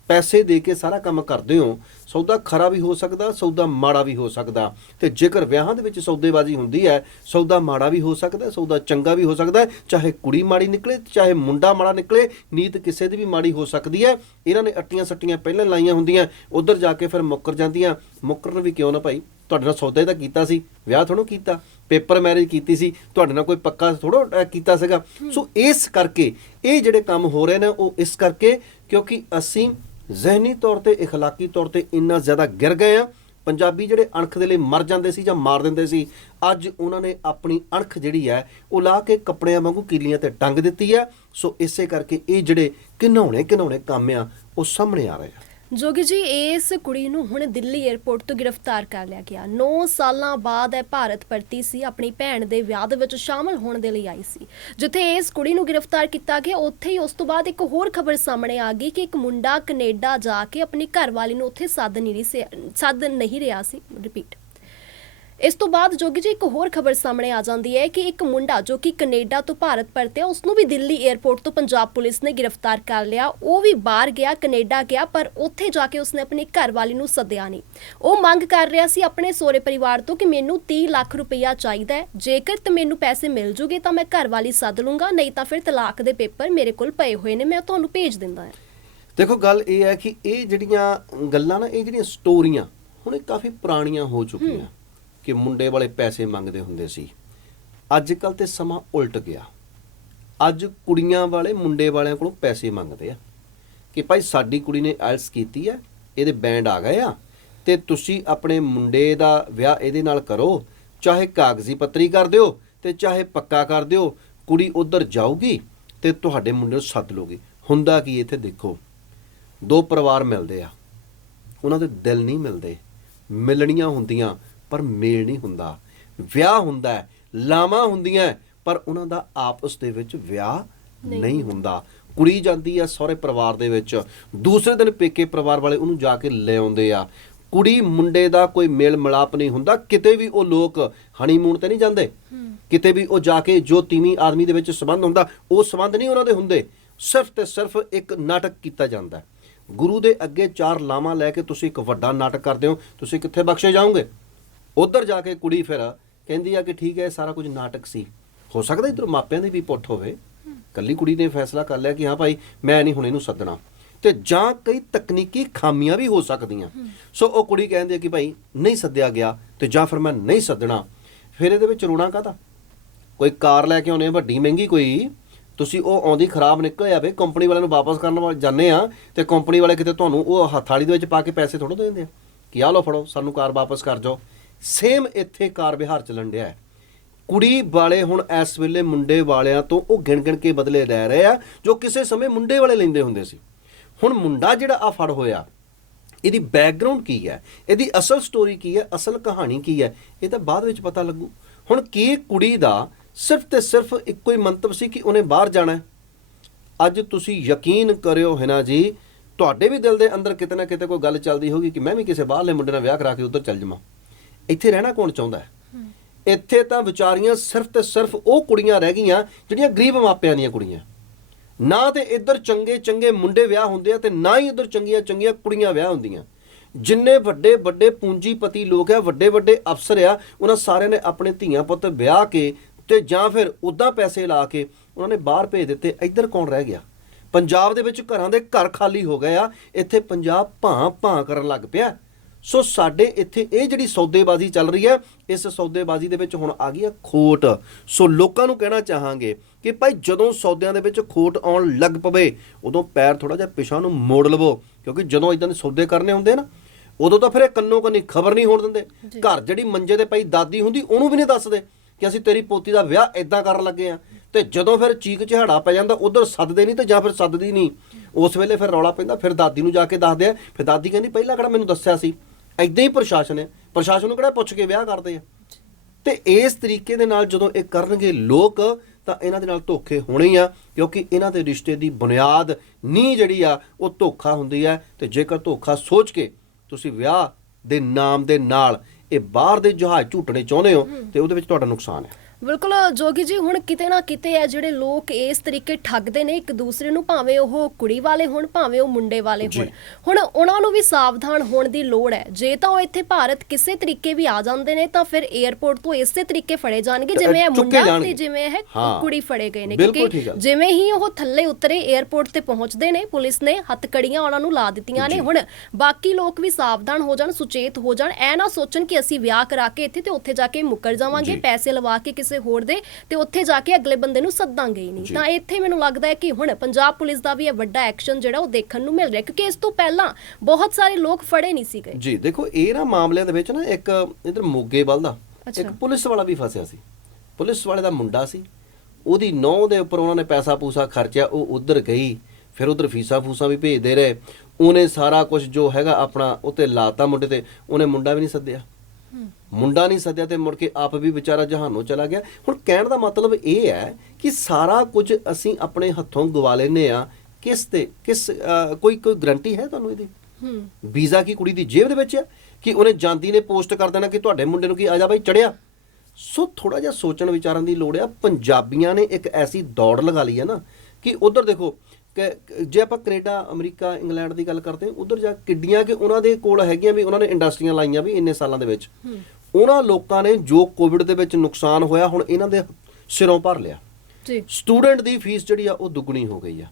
ਪੈਸੇ ਦੇ ਕੇ ਸਾਰਾ ਕੰਮ ਕਰਦੇ ਹੋ ਸੌਦਾ ਖਰਾ ਵੀ ਹੋ ਸਕਦਾ ਸੌਦਾ ਮਾੜਾ ਵੀ ਹੋ ਸਕਦਾ। ਤੇ ਜੇਕਰ ਵਿਆਹਾਂ ਦੇ ਵਿੱਚ ਸੌਦੇਬਾਜ਼ੀ ਹੁੰਦੀ ਹੈ ਸੌਦਾ ਮਾੜਾ ਵੀ ਹੋ ਸਕਦਾ ਸੌਦਾ ਚੰਗਾ ਵੀ ਹੋ ਸਕਦਾ ਚਾਹੇ ਕੁੜੀ ਮਾੜੀ ਨਿਕਲੇ ਚਾਹੇ ਮੁੰਡਾ ਮਾੜਾ ਨਿਕਲੇ ਨੀਤ ਕਿਸੇ ਦੀ ਵੀ ਮਾੜੀ ਹੋ ਸਕਦੀ ਹੈ। ਇਹਨਾਂ ਨੇ ਅੱਟੀਆਂ ਸੱਟੀਆਂ ਪਹਿਲਾਂ ਲਾਈਆਂ ਹੁੰਦੀਆਂ ਉਧਰ ਜਾ ਕੇ ਫਿਰ ਮੁੱਕਰ ਜਾਂਦੀਆਂ। ਮੁੱਕਰਨ ਵੀ ਕਿਉਂ ਨਾ ਭਾਈ? ਤੁਹਾਡੇ ਨਾਲ ਸੌਦਾ ਹੀ ਤਾਂ ਕੀਤਾ ਸੀ ਵਿਆਹ ਥੋੜੋ ਕੀਤਾ। ਪੇਪਰ ਮੈਰਿਜ ਕੀਤੀ ਸੀ ਤੁਹਾਡੇ ਨਾਲ ਕੋਈ ਪੱਕਾ ਥੋੜੋ ਕੀਤਾ ਸੀਗਾ ਸੋ ਇਸ ਕਰਕੇ ਇਹ ਜਿਹੜੇ ਕੰਮ ਹੋ ਰਹੇ ਨੇ ਉਹ ਇਸ ਕਰਕੇ ਕਿਉਂਕਿ ਅਸੀਂ ਜ਼ਹਿਨੀ ਤੌਰ ਤੇ اخلاقی ਤੌਰ ਤੇ ਇੰਨਾ ਜ਼ਿਆਦਾ ਗਿਰ ਗਏ ਆ ਪੰਜਾਬੀ ਜਿਹੜੇ ਅਣਖ ਦੇ ਲਈ ਮਰ ਜਾਂਦੇ ਸੀ ਜਾਂ ਮਾਰ ਦਿੰਦੇ ਸੀ ਅੱਜ ਉਹਨਾਂ ਨੇ ਆਪਣੀ ਅਣਖ ਜਿਹੜੀ ਹੈ ਉਹ ਲਾ ਕੇ ਕੱਪੜਿਆਂ ਵਾਂਗੂ ਕੀਲੀਆਂ ਤੇ ਟੰਗ ਦਿੱਤੀ ਹੈ ਸੋ ਇਸੇ ਕਰਕੇ ਇਹ ਜਿਹੜੇ ਘਿਨਾਉਣੇ ਘਿਨਾਉਣੇ ਕੰਮ ਆ ਉਹ ਸਾਹਮਣੇ ਆ ਰਹੇ ਆ ਜੋਗੀ ਜੀ, ਇਸ ਕੁੜੀ ਨੂੰ ਹੁਣ ਦਿੱਲੀ 에ਅਰਪੋਰਟ ਤੋਂ ਗ੍ਰਿਫਤਾਰ ਕਰ ਲਿਆ ਗਿਆ। 9 ਸਾਲਾਂ ਬਾਅਦ ਇਹ ਭਾਰਤ ਪਰਤੀ ਸੀ, ਆਪਣੀ ਭੈਣ ਦੇ ਵਿਆਹ ਦੇ ਵਿੱਚ ਸ਼ਾਮਲ ਹੋਣ ਦੇ ਲਈ ਆਈ ਸੀ। ਜਿੱਥੇ ਇਸ ਕੁੜੀ ਨੂੰ ਗ੍ਰਿਫਤਾਰ ਕੀਤਾ ਗਿਆ, ਉੱਥੇ ਹੀ ਉਸ ਤੋਂ ਬਾਅਦ ਇੱਕ ਹੋਰ ਖਬਰ ਸਾਹਮਣੇ ਆ ਗਈ ਕਿ ਇੱਕ ਮੁੰਡਾ ਕੈਨੇਡਾ ਜਾ ਕੇ ਆਪਣੀ ਘਰਵਾਲੀ ਨੂੰ ਉੱਥੇ ਸੱਦ ਨਹੀਂ ਰਹੀ ਸੀ, ਸੱਦ ਨਹੀਂ ਰਿਹਾ ਸੀ। ਰਿਪੀਟ ਇਸ ਤੋਂ ਬਾਅਦ ਜੋਗੀ ਜੀ, ਇੱਕ ਹੋਰ ਖਬਰ ਸਾਹਮਣੇ ਆ ਜਾਂਦੀ ਹੈ ਕਿ ਇੱਕ ਮੁੰਡਾ ਜੋ ਕਿ ਕੈਨੇਡਾ ਤੋਂ ਭਾਰਤ ਪਰਤਿਆ ਉਸ ਨੂੰ ਵੀ ਦਿੱਲੀ 에ਅਰਪੋਰਟ ਤੋਂ ਪੰਜਾਬ ਪੁਲਿਸ ਨੇ ਗ੍ਰਿਫਤਾਰ ਕਰ ਲਿਆ। ਉਹ ਵੀ ਬਾਹਰ ਗਿਆ, ਕੈਨੇਡਾ ਗਿਆ, ਪਰ ਉੱਥੇ ਜਾ ਕੇ ਉਸਨੇ ਆਪਣੀ ਘਰਵਾਲੀ ਨੂੰ ਸੱਦਿਆ ਨਹੀਂ। ਉਹ ਮੰਗ ਕਰ ਰਿਹਾ ਸੀ ਆਪਣੇ ਸਹੁਰੇ ਪਰਿਵਾਰ ਤੋਂ ਕਿ ਮੈਨੂੰ 30 ਲੱਖ ਰੁਪਈਆ ਚਾਹੀਦਾ ਹੈ। ਜੇਕਰ ਤੇ ਮੈਨੂੰ ਪੈਸੇ ਮਿਲ ਜੂਗੇ ਤਾਂ ਮੈਂ ਘਰਵਾਲੀ ਸੱਦ ਲੂੰਗਾ, ਨਹੀਂ ਤਾਂ ਫਿਰ ਤਲਾਕ ਦੇ ਪੇਪਰ ਮੇਰੇ ਕੋਲ ਪਏ ਹੋਏ ਨੇ, ਮੈਂ ਤੁਹਾਨੂੰ ਭੇਜ ਦਿੰਦਾ ਹਾਂ। ਦੇਖੋ, ਗੱਲ ਇਹ ਹੈ ਕਿ ਇਹ ਜਿਹੜੀਆਂ ਗੱਲਾਂ ਨਾ, ਇਹ ਜਿਹੜੀਆਂ ਸਟੋਰੀਆਂ ਹੁਣ ਇਹ ਕਾਫੀ ਪੁਰਾਣੀਆਂ ਹੋ ਚੁੱਕੀਆਂ। ਕਿ ਮੁੰਡੇ ਵਾਲੇ ਪੈਸੇ ਮੰਗਦੇ ਹੁੰਦੇ ਸੀ। ਅੱਜ ਕੱਲ ਤੇ ਸਮਾਂ ਉਲਟ ਗਿਆ। ਅੱਜ ਕੁੜੀਆਂ ਵਾਲੇ ਮੁੰਡੇ ਵਾਲਿਆਂ ਕੋਲੋਂ ਪੈਸੇ ਮੰਗਦੇ ਆ ਕਿ ਭਾਈ ਸਾਡੀ ਕੁੜੀ ਨੇ ਆਇਲਸ ਕੀਤੀ ਹੈ ਇਹਦੇ ਬੈਂਡ ਆ ਗਏ ਆ, ਤੇ ਤੁਸੀਂ ਆਪਣੇ ਮੁੰਡੇ ਦਾ ਵਿਆਹ ਇਹਦੇ ਨਾਲ ਕਰੋ, ਚਾਹੇ ਕਾਗਜ਼ੀ ਪੱਤਰੀ ਕਰ ਦਿਓ ਤੇ ਚਾਹੇ ਪੱਕਾ ਕਰ ਦਿਓ, ਕੁੜੀ ਉਧਰ ਜਾਊਗੀ ਤੇ ਤੁਹਾਡੇ ਮੁੰਡੇ ਨੂੰ ਸੱਦ ਲੋਗੇ। ਹੁੰਦਾ ਕੀ ਇੱਥੇ ਦੇਖੋ, ਦੋ ਪਰਿਵਾਰ ਮਿਲਦੇ ਆ, ਉਹਨਾਂ ਦੇ ਦਿਲ ਨਹੀਂ ਮਿਲਦੇ, ਮਿਲਣੀਆਂ ਹੁੰਦੀਆਂ ਪਰ ਮੇਲ ਨਹੀਂ ਹੁੰਦਾ। ਵਿਆਹ ਹੁੰਦਾ ਲਾਵਾਂ ਹੁੰਦੀਆਂ ਪਰ ਉਹਨਾਂ ਦਾ ਆਪਸ ਦੇ ਵਿੱਚ ਵਿਆਹ ਨਹੀਂ ਹੁੰਦਾ। ਕੁੜੀ ਜਾਂਦੀ ਆ ਸਹੁਰੇ ਪਰਿਵਾਰ ਦੇ ਵਿੱਚ ਦੂਸਰੇ ਦਿਨ ਪੇਕੇ ਪਰਿਵਾਰ ਵਾਲੇ ਉਹਨੂੰ ਜਾ ਕੇ ਲੈ ਆਉਂਦੇ ਆ। ਕੁੜੀ ਮੁੰਡੇ ਦਾ ਕੋਈ ਮੇਲ ਮਿਲਾਪ ਨਹੀਂ ਹੁੰਦਾ ਕਿਤੇ ਵੀ ਉਹ ਲੋਕ ਹਨੀਮੂਨ ਤੇ ਨਹੀਂ ਜਾਂਦੇ। ਕਿਤੇ ਵੀ ਉਹ ਜਾ ਕੇ ਜੋ ਤੀਵੀਂ ਆਦਮੀ ਦੇ ਵਿੱਚ ਸੰਬੰਧ ਹੁੰਦਾ ਉਹ ਸੰਬੰਧ ਨਹੀਂ ਉਹਨਾਂ ਦੇ ਹੁੰਦੇ। ਸਿਰਫ ਤੇ ਸਿਰਫ ਇੱਕ ਨਾਟਕ ਕੀਤਾ ਜਾਂਦਾ। ਗੁਰੂ ਦੇ ਅੱਗੇ ਚਾਰ ਲਾਵਾਂ ਲੈ ਕੇ ਤੁਸੀਂ ਇੱਕ ਵੱਡਾ ਨਾਟਕ ਕਰਦੇ ਹੋ ਤੁਸੀਂ ਕਿੱਥੇ ਬਖਸ਼ੇ ਜਾਓਗੇ? ਉਧਰ ਜਾ ਕੇ ਕੁੜੀ ਫਿਰ ਕਹਿੰਦੀ ਆ ਕਿ ਠੀਕ ਹੈ ਇਹ ਸਾਰਾ ਕੁਝ ਨਾਟਕ ਸੀ। ਹੋ ਸਕਦਾ ਇਧਰ ਮਾਪਿਆਂ ਦੀ ਵੀ ਪੁੱਠ ਹੋਵੇ। ਕੱਲੀ ਕੁੜੀ ਨੇ ਫੈਸਲਾ ਕਰ ਲਿਆ ਕਿ ਹਾਂ ਭਾਈ, ਮੈਂ ਨਹੀਂ ਹੁਣ ਇਹਨੂੰ ਸੱਦਣਾ। ਤੇ ਜਾਂ ਕਈ ਤਕਨੀਕੀ ਖਾਮੀਆਂ ਵੀ ਹੋ ਸਕਦੀਆਂ। ਸੋ ਉਹ ਕੁੜੀ ਕਹਿੰਦੀ ਹੈ ਕਿ ਭਾਈ, ਨਹੀਂ ਸੱਦਿਆ ਗਿਆ ਤੇ ਜਾਂ ਫਿਰ ਮੈਂ ਨਹੀਂ ਸੱਦਣਾ। ਫਿਰ ਇਹਦੇ ਵਿੱਚ ਰੋਣਾ ਕਾਹਦਾ? ਕੋਈ ਕਾਰ ਲੈ ਕੇ ਆਉਨੇ ਵੱਡੀ, ਮਹਿੰਗੀ ਕੋਈ? ਤੁਸੀਂ ਉਹ ਆਉਂਦੀ ਖਰਾਬ ਨਿਕਲ ਜਾਵੇ ਕੰਪਨੀ ਵਾਲਿਆਂ ਨੂੰ ਵਾਪਸ ਕਰਨ ਵਾਲੇ ਜਾਂਦੇ ਆ ਤੇ ਕੰਪਨੀ ਵਾਲੇ ਕਿਤੇ ਤੁਹਾਨੂੰ ਉਹ ਹਥਾਲੀ ਦੇ ਵਿੱਚ ਪਾ ਕੇ ਪੈਸੇ ਥੋੜ੍ਹਾ ਦੇ ਦਿੰਦੇ ਆ। ਕਿ ਆ ਲਓ ਫੜੋ, ਸਾਨੂੰ ਕਾਰ ਵਾਪਸ ਕਰ ਜਾਓ। ਸੇਮ ਇੱਥੇ ਕਾਰ ਵਿਹਾਰ ਚੱਲਣ ਡਿਆ ਹੈ। ਕੁੜੀ ਵਾਲੇ ਹੁਣ ਇਸ ਵੇਲੇ ਮੁੰਡੇ ਵਾਲਿਆਂ ਤੋਂ ਉਹ ਗਿਣ ਗਿਣ ਕੇ ਬਦਲੇ ਲੈ ਰਹੇ ਆ, ਜੋ ਕਿਸੇ ਸਮੇਂ ਮੁੰਡੇ ਵਾਲੇ ਲੈਂਦੇ ਹੁੰਦੇ ਸੀ। ਹੁਣ ਮੁੰਡਾ ਜਿਹੜਾ ਆ ਫੜ ਹੋਇਆ, ਇਹਦੀ ਬੈਕਗ੍ਰਾਉਂਡ ਕੀ ਹੈ? ਇਹਦੀ ਅਸਲ ਸਟੋਰੀ ਕੀ ਹੈ? ਅਸਲ ਕਹਾਣੀ ਕੀ ਹੈ? ਇਹ ਤਾਂ ਬਾਅਦ ਵਿੱਚ ਪਤਾ ਲੱਗੂ। ਹੁਣ ਕੀ ਕੁੜੀ ਦਾ ਸਿਰਫ ਤੇ ਸਿਰਫ ਇੱਕੋ ਹੀ ਮੰਤਵ ਸੀ ਕਿ ਉਹਨੇ ਬਾਹਰ ਜਾਣਾ ਅੱਜ ਤੁਸੀਂ ਯਕੀਨ ਕਰਿਓ ਹੈ ਜੀ, ਤੁਹਾਡੇ ਵੀ ਦਿਲ ਦੇ ਅੰਦਰ ਕਿਤੇ ਨਾ ਕਿਤੇ ਕੋਈ ਗੱਲ ਚੱਲਦੀ ਹੋਗੀ ਕਿ ਮੈਂ ਵੀ ਕਿਸੇ ਬਾਹਰਲੇ ਮੁੰਡੇ ਨਾਲ ਵਿਆਹ ਕਰਾ ਕੇ ਉੱਧਰ ਚੱਲ ਜਾਵਾਂ। ਇੱਥੇ ਰਹਿਣਾ ਕੌਣ ਚਾਹੁੰਦਾ ਹੈ? ਇੱਥੇ ਤਾਂ ਵਿਚਾਰੀਆਂ ਸਿਰਫ ਤੇ ਸਿਰਫ ਉਹ ਕੁੜੀਆਂ ਰਹਿ ਗਈਆਂ ਜਿਹੜੀਆਂ ਗਰੀਬ ਮਾਪਿਆਂ ਦੀਆਂ ਕੁੜੀਆਂ। ਨਾ ਤੇ ਇੱਧਰ ਚੰਗੇ ਚੰਗੇ ਮੁੰਡੇ ਵਿਆਹ ਹੁੰਦੇ ਆ ਤੇ ਨਾ ਹੀ ਇੱਧਰ ਚੰਗੀਆਂ ਚੰਗੀਆਂ ਕੁੜੀਆਂ ਵਿਆਹ ਹੁੰਦੀਆਂ। ਜਿੰਨੇ ਵੱਡੇ ਵੱਡੇ ਪੂੰਜੀਪਤੀ ਲੋਕ ਆ, ਵੱਡੇ ਵੱਡੇ ਅਫਸਰ ਆ, ਉਹਨਾਂ ਸਾਰਿਆਂ ਨੇ ਆਪਣੇ ਧੀਆਂ ਪੁੱਤ ਵਿਆਹ ਕੇ ਤੇ ਜਾਂ ਫਿਰ ਉਦਾਂ ਪੈਸੇ ਲਾ ਕੇ ਉਹਨਾਂ ਨੇ ਬਾਹਰ ਭੇਜ ਦਿੱਤੇ, ਇੱਧਰ ਕੌਣ ਰਹਿ ਗਿਆ? ਪੰਜਾਬ ਦੇ ਵਿੱਚ ਘਰਾਂ ਦੇ ਘਰ ਖਾਲੀ ਹੋ ਗਏ ਆ, ਇੱਥੇ ਪੰਜਾਬ ਭਾਂ ਭਾਂ ਕਰਨ ਲੱਗ ਪਿਆ। ਸੋ ਸਾਡੇ ਇੱਥੇ ਇਹ ਜਿਹੜੀ ਸੌਦੇਬਾਜ਼ੀ ਚੱਲ ਰਹੀ ਹੈ ਇਸ ਸੌਦੇਬਾਜ਼ੀ ਦੇ ਵਿੱਚ ਹੁਣ ਆ ਗਈ ਹੈ ਖੋਟ। ਸੋ ਲੋਕਾਂ ਨੂੰ ਕਹਿਣਾ ਚਾਹਾਂਗੇ ਕਿ ਭਾਈ ਜਦੋਂ ਸੌਦਿਆਂ ਦੇ ਵਿੱਚ ਖੋਟ ਆਉਣ ਲੱਗ ਪਵੇ ਉਦੋਂ ਪੈਰ ਥੋੜਾ ਜਿਹਾ ਪਿਛਾਂ ਨੂੰ ਮੋੜ ਲਵੋ ਕਿਉਂਕਿ ਜਦੋਂ ਇਦਾਂ ਦੇ ਸੌਦੇ ਕਰਨੇ ਹੁੰਦੇ ਨਾ ਉਦੋਂ ਤਾਂ ਫਿਰ ਇਹ ਕੰਨੋ ਕੰਨੀ ਖਬਰ ਨਹੀਂ ਹੋਣ ਦਿੰਦੇ। ਘਰ ਜਿਹੜੀ ਮੰਜੇ ਤੇ ਪਈ ਦਾਦੀ ਹੁੰਦੀ ਉਹਨੂੰ ਵੀ ਨਹੀਂ ਦੱਸਦੇ ਕਿ ਅਸੀਂ ਤੇਰੀ ਪੋਤੀ ਦਾ ਵਿਆਹ ਇਦਾਂ ਕਰਨ ਲੱਗੇ ਆ। ਤੇ ਜਦੋਂ ਫਿਰ ਚੀਕ ਝਹਾੜਾ ਪੈ ਜਾਂਦਾ ਉਧਰ ਸੱਦਦੇ ਨਹੀਂ ਤੇ ਜਾਂ ਫਿਰ ਸੱਦਦੀ ਨਹੀਂ। ਉਸ ਵੇਲੇ ਫਿਰ ਰੌਲਾ ਪੈਂਦਾ ਫਿਰ ਦਾਦੀ ਨੂੰ ਜਾ ਕੇ ਦੱਸਦੇ ਆ। ਫਿਰ ਦਾਦੀ ਕਹਿੰਦੀ ਪਹਿਲਾਂ ਕਿਹੜਾ ਮੈਨੂੰ ਦੱਸਿਆ ਸੀ? ਐਦਾਂ ਹੀ ਪ੍ਰਸ਼ਾਸਨ ਹੈ। ਪ੍ਰਸ਼ਾਸਨ ਨੂੰ ਕਿਹੜਾ ਪੁੱਛ ਕੇ ਵਿਆਹ ਕਰਦੇ ਆ? ਤੇ ਇਸ ਤਰੀਕੇ ਦੇ ਨਾਲ ਜਦੋਂ ਇਹ ਕਰਨਗੇ ਲੋਕ, ਤਾਂ ਇਹਨਾਂ ਦੇ ਨਾਲ ਧੋਖੇ ਹੋਣੇ ਆ, ਕਿਉਂਕਿ ਇਹਨਾਂ ਦੇ ਰਿਸ਼ਤੇ ਦੀ ਬੁਨਿਆਦ ਨੀਂਹ ਜਿਹੜੀ ਆ, ਉਹ ਧੋਖਾ ਹੁੰਦੀ ਹੈ ਤੇ ਜੇਕਰ ਧੋਖਾ ਸੋਚ ਕੇ ਤੁਸੀਂ ਵਿਆਹ ਦੇ ਨਾਮ ਦੇ ਨਾਲ ਇਹ ਬਾਹਰ ਦੇ ਜਹਾਜ਼ ਝੂਟਣੇ ਚਾਹੁੰਦੇ ਹੋ, ਤੇ ਉਹਦੇ ਵਿੱਚ ਤੁਹਾਡਾ ਨੁਕਸਾਨ ਹੈ। ਬਿਲਕੁਲ ਜੋਗੀ ਜੀ ਹੁਣ ਕਿਤੇ ਨਾ ਕਿਤੇ ਹੈ ਜਿਹੜੇ ਲੋਕ ਇਸ ਤਰੀਕੇ ਠੱਗਦੇ ਨੇ ਇੱਕ ਦੂਸਰੇ ਨੂੰ ਭਾਵੇਂ ਉਹ ਕੁੜੀ ਵਾਲੇ ਹੋਣ ਭਾਵੇਂ ਉਹ ਮੁੰਡੇ ਵਾਲੇ। ਹੋਣ ਹੁਣ ਉਹਨਾਂ ਨੂੰ ਵੀ ਸਾਵਧਾਨ ਹੋਣ ਦੀ ਲੋੜ ਹੈ ਜੇ ਤਾਂ ਉਹ ਇੱਥੇ ਭਾਰਤ ਕਿਸੇ ਤਰੀਕੇ ਵੀ ਆ ਜਾਂਦੇ ਨੇ ਤਾਂ ਫਿਰ 에ਅਰਪੋਰਟ ਤੋਂ ਇਸੇ ਤਰੀਕੇ ਫੜੇ ਜਾਣਗੇ ਜਿਵੇਂ ਇਹ ਮੁੰਡਾ। ਤੇ ਜਿਵੇਂ ਇਹ। ਕੁੜੀ ਫੜੇ ਗਏ ਨੇ ਗੱਲ। ਜਿਵੇਂ ਹੀ ਉਹ ਥੱਲੇ ਉਤਰੇ 에ਅਰਪੋਰਟ ਤੇ ਪਹੁੰਚਦੇ ਨੇ ਪੁਲਿਸ ਨੇ ਹੱਥਕੜੀਆਂ ਉਹਨਾਂ ਨੂੰ ਲਾ ਦਿੱਤੀਆਂ ਨੇ। ਹੁਣ ਬਾਕੀ ਲੋਕ ਵੀ ਸਾਵਧਾਨ ਹੋ ਜਾਣ ਸੁਚੇਤ ਹੋ ਜਾਣ ਐ ਨਾ ਸੋਚਣ ਕਿ ਅਸੀਂ ਵਿਆਹ ਕਰਾ ਕੇ ਇੱਥੇ ਤੇ ਉੱਥੇ ਜਾ ਕੇ ਮੁੱਕਰ ਜਾਵਾਂਗੇ। ਪੈਸੇ ਲਵਾ ਕੇ ਕਿਸੇ ਹੋਰ ਦੇ ਤੇ ਉੱਥੇ ਜਾ ਕੇ ਅਗਲੇ ਬੰਦੇ ਨੂੰ ਸੱਦਾਂਗੇ ਹੀ ਨਹੀਂ। ਤਾਂ ਇੱਥੇ ਮੈਨੂੰ ਲੱਗਦਾ ਹੈ ਕਿ ਹੁਣ ਪੰਜਾਬ ਪੁਲਿਸ ਦਾ ਵੀ ਇਹ ਵੱਡਾ ਐਕਸ਼ਨ ਜਿਹੜਾ ਉਹ ਦੇਖਣ ਨੂੰ ਮਿਲ ਰਿਹਾ ਕਿਉਂਕਿ ਇਸ ਤੋਂ ਪਹਿਲਾਂ ਬਹੁਤ ਸਾਰੇ ਲੋਕ ਫੜੇ ਨਹੀਂ ਸੀ ਗਏ ਜੀ ਦੇਖੋ ਇਹ ਨਾ ਮਾਮਲਿਆਂ ਦੇ ਵਿੱਚ ਨਾ ਇੱਕ ਇਧਰ ਮੋਗੇ ਵੱਲ ਦਾ। ਇੱਕ ਪੁਲਿਸ ਵਾਲਾ ਵੀ ਫਸਿਆ ਸੀ। ਪੁਲਿਸ ਵਾਲੇ ਦਾ ਮੁੰਡਾ ਸੀ। ਉਹਦੀ ਨੌ ਦੇ ਉੱਪਰ ਉਹਨਾਂ ਨੇ ਪੈਸਾ ਪੂਸਾ ਖਰਚਿਆ ਉਹ ਉਧਰ ਗਈ ਫਿਰ ਉਧਰ ਫੀਸਾਂ ਫੂਸਾਂ ਵੀ ਭੇਜਦੇ ਰਹੇ। ਉਹਨੇ ਸਾਰਾ ਕੁਝ ਜੋ ਹੈਗਾ ਆਪਣਾ ਉੱਤੇ ਲਾਤਾ ਮੁੰਡੇ ਤੇ ਉਹਨੇ ਮੁੰਡਾ ਵੀ ਨਹੀਂ ਸੱਦਿਆ। ਮੁੰਡਾ ਨਹੀਂ ਸੱਦਿਆ ਤੇ ਮੁੜ ਕੇ ਆਪ ਵੀ ਵਿਚਾਰਾ ਜਹਾਨੋਂ ਚਲਾ ਗਿਆ। ਹੁਣ ਕਹਿਣ ਦਾ ਮਤਲਬ ਇਹ ਹੈ ਕਿ ਸਾਰਾ ਕੁਝ ਅਸੀਂ ਆਪਣੇ ਹੱਥੋਂ ਗਵਾ ਲੈਨੇ ਆ ਕਿਸ ਤੇ ਕਿਸ ਕੋਈ ਕੋਈ ਗਰੰਟੀ ਹੈ ਤੁਹਾਨੂੰ ਇਹਦੀ? ਹੂੰ। ਵੀਜ਼ਾ ਕੀ ਕੁੜੀ ਦੀ ਜੇਬ ਦੇ ਵਿੱਚ ਹੈ? ਕਿ ਉਹਨੇ ਜਾਂਦੀ ਨੇ ਪੋਸਟ ਕਰ ਦੇਣਾ ਕਿ ਤੁਹਾਡੇ ਮੁੰਡੇ ਨੂੰ ਕੀ ਆ ਜਾ ਬਾਈ ਚੜਿਆ? ਸੋ ਥੋੜਾ ਜਿਹਾ ਸੋਚਣ ਵਿਚਾਰਨ ਦੀ ਲੋੜ ਆ ਪੰਜਾਬੀਆਂ ਨੇ ਇੱਕ ਐਸੀ ਦੌੜ ਲਗਾ ਲਈ ਹੈ ਨਾ ਕਿ ਉਧਰ ਦੇਖੋ ਜੇ ਆਪਾਂ ਕੈਨੇਡਾ ਅਮਰੀਕਾ ਇੰਗਲੈਂਡ ਦੀ ਗੱਲ ਕਰਦੇ ਹਾਂ ਉਧਰ ਜਾ ਕਿੱਡੀਆਂ ਕਿ ਉਹਨਾਂ ਦੇ ਕੋਲ ਹੈਗੀਆਂ ਵੀ ਉਹਨਾਂ ਨੇ ਇੰਡਸਟਰੀਆਂ ਲਾਈਆਂ ਵੀ ਇੰਨੇ ਸਾਲਾਂ ਦੇ ਵਿੱਚ। ਉਹਨਾਂ ਲੋਕਾਂ ਨੇ ਜੋ ਕੋਵਿਡ ਦੇ ਵਿੱਚ ਨੁਕਸਾਨ ਹੋਇਆ ਹੁਣ ਇਹਨਾਂ ਦੇ ਸਿਰੋਂ ਭਰ ਲਿਆ। ਜੀ। ਸਟੂਡੈਂਟ ਦੀ ਫੀਸ ਜਿਹੜੀ ਆ ਉਹ ਦੁੱਗਣੀ ਹੋ ਗਈ ਆ।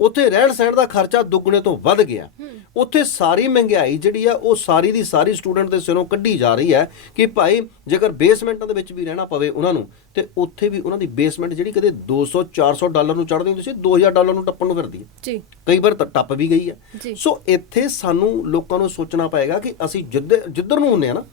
ਉੱਥੇ ਰਹਿਣ ਸਹਿਣ ਦਾ ਖਰਚਾ ਦੁੱਗਣੇ ਤੋਂ ਵੱਧ ਗਿਆ। ਉੱਥੇ ਸਾਰੀ ਮਹਿੰਗਾਈ ਜਿਹੜੀ ਆ ਉਹ ਸਾਰੀ ਦੀ ਸਾਰੀ ਸਟੂਡੈਂਟ ਦੇ ਸਿਰੋਂ ਕੱਢੀ ਜਾ ਰਹੀ ਹੈ ਕਿ ਭਾਈ ਜੇਕਰ ਬੇਸਮੈਂਟਾਂ ਦੇ ਵਿੱਚ ਵੀ ਰਹਿਣਾ ਪਵੇ ਉਹਨਾਂ ਨੂੰ ਤੇ ਉੱਥੇ ਵੀ ਉਹਨਾਂ ਦੀ ਬੇਸਮੈਂਟ ਜਿਹੜੀ ਕਦੇ 200 400 ਡਾਲਰ ਨੂੰ ਚੜ੍ਹਦੀ ਹੁੰਦੀ ਸੀ 2000 ਡਾਲਰ ਨੂੰ ਟੱਪਣ ਨੂੰ ਫਿਰਦੀ ਹੈ। ਜੀ। ਕਈ ਵਾਰ ਤਾਂ ਟੱਪ ਵੀ ਗਈ। ਹੈ। ਸੋ ਇੱਥੇ ਸਾਨੂੰ ਲੋਕਾਂ ਨੂੰ ਸੋਚਣਾ ਪਏਗਾ ਕਿ ਅਸੀਂ ਜਿੱਧਰ ਨੂੰ ਹੁੰਨੇ ਆ ਨਾ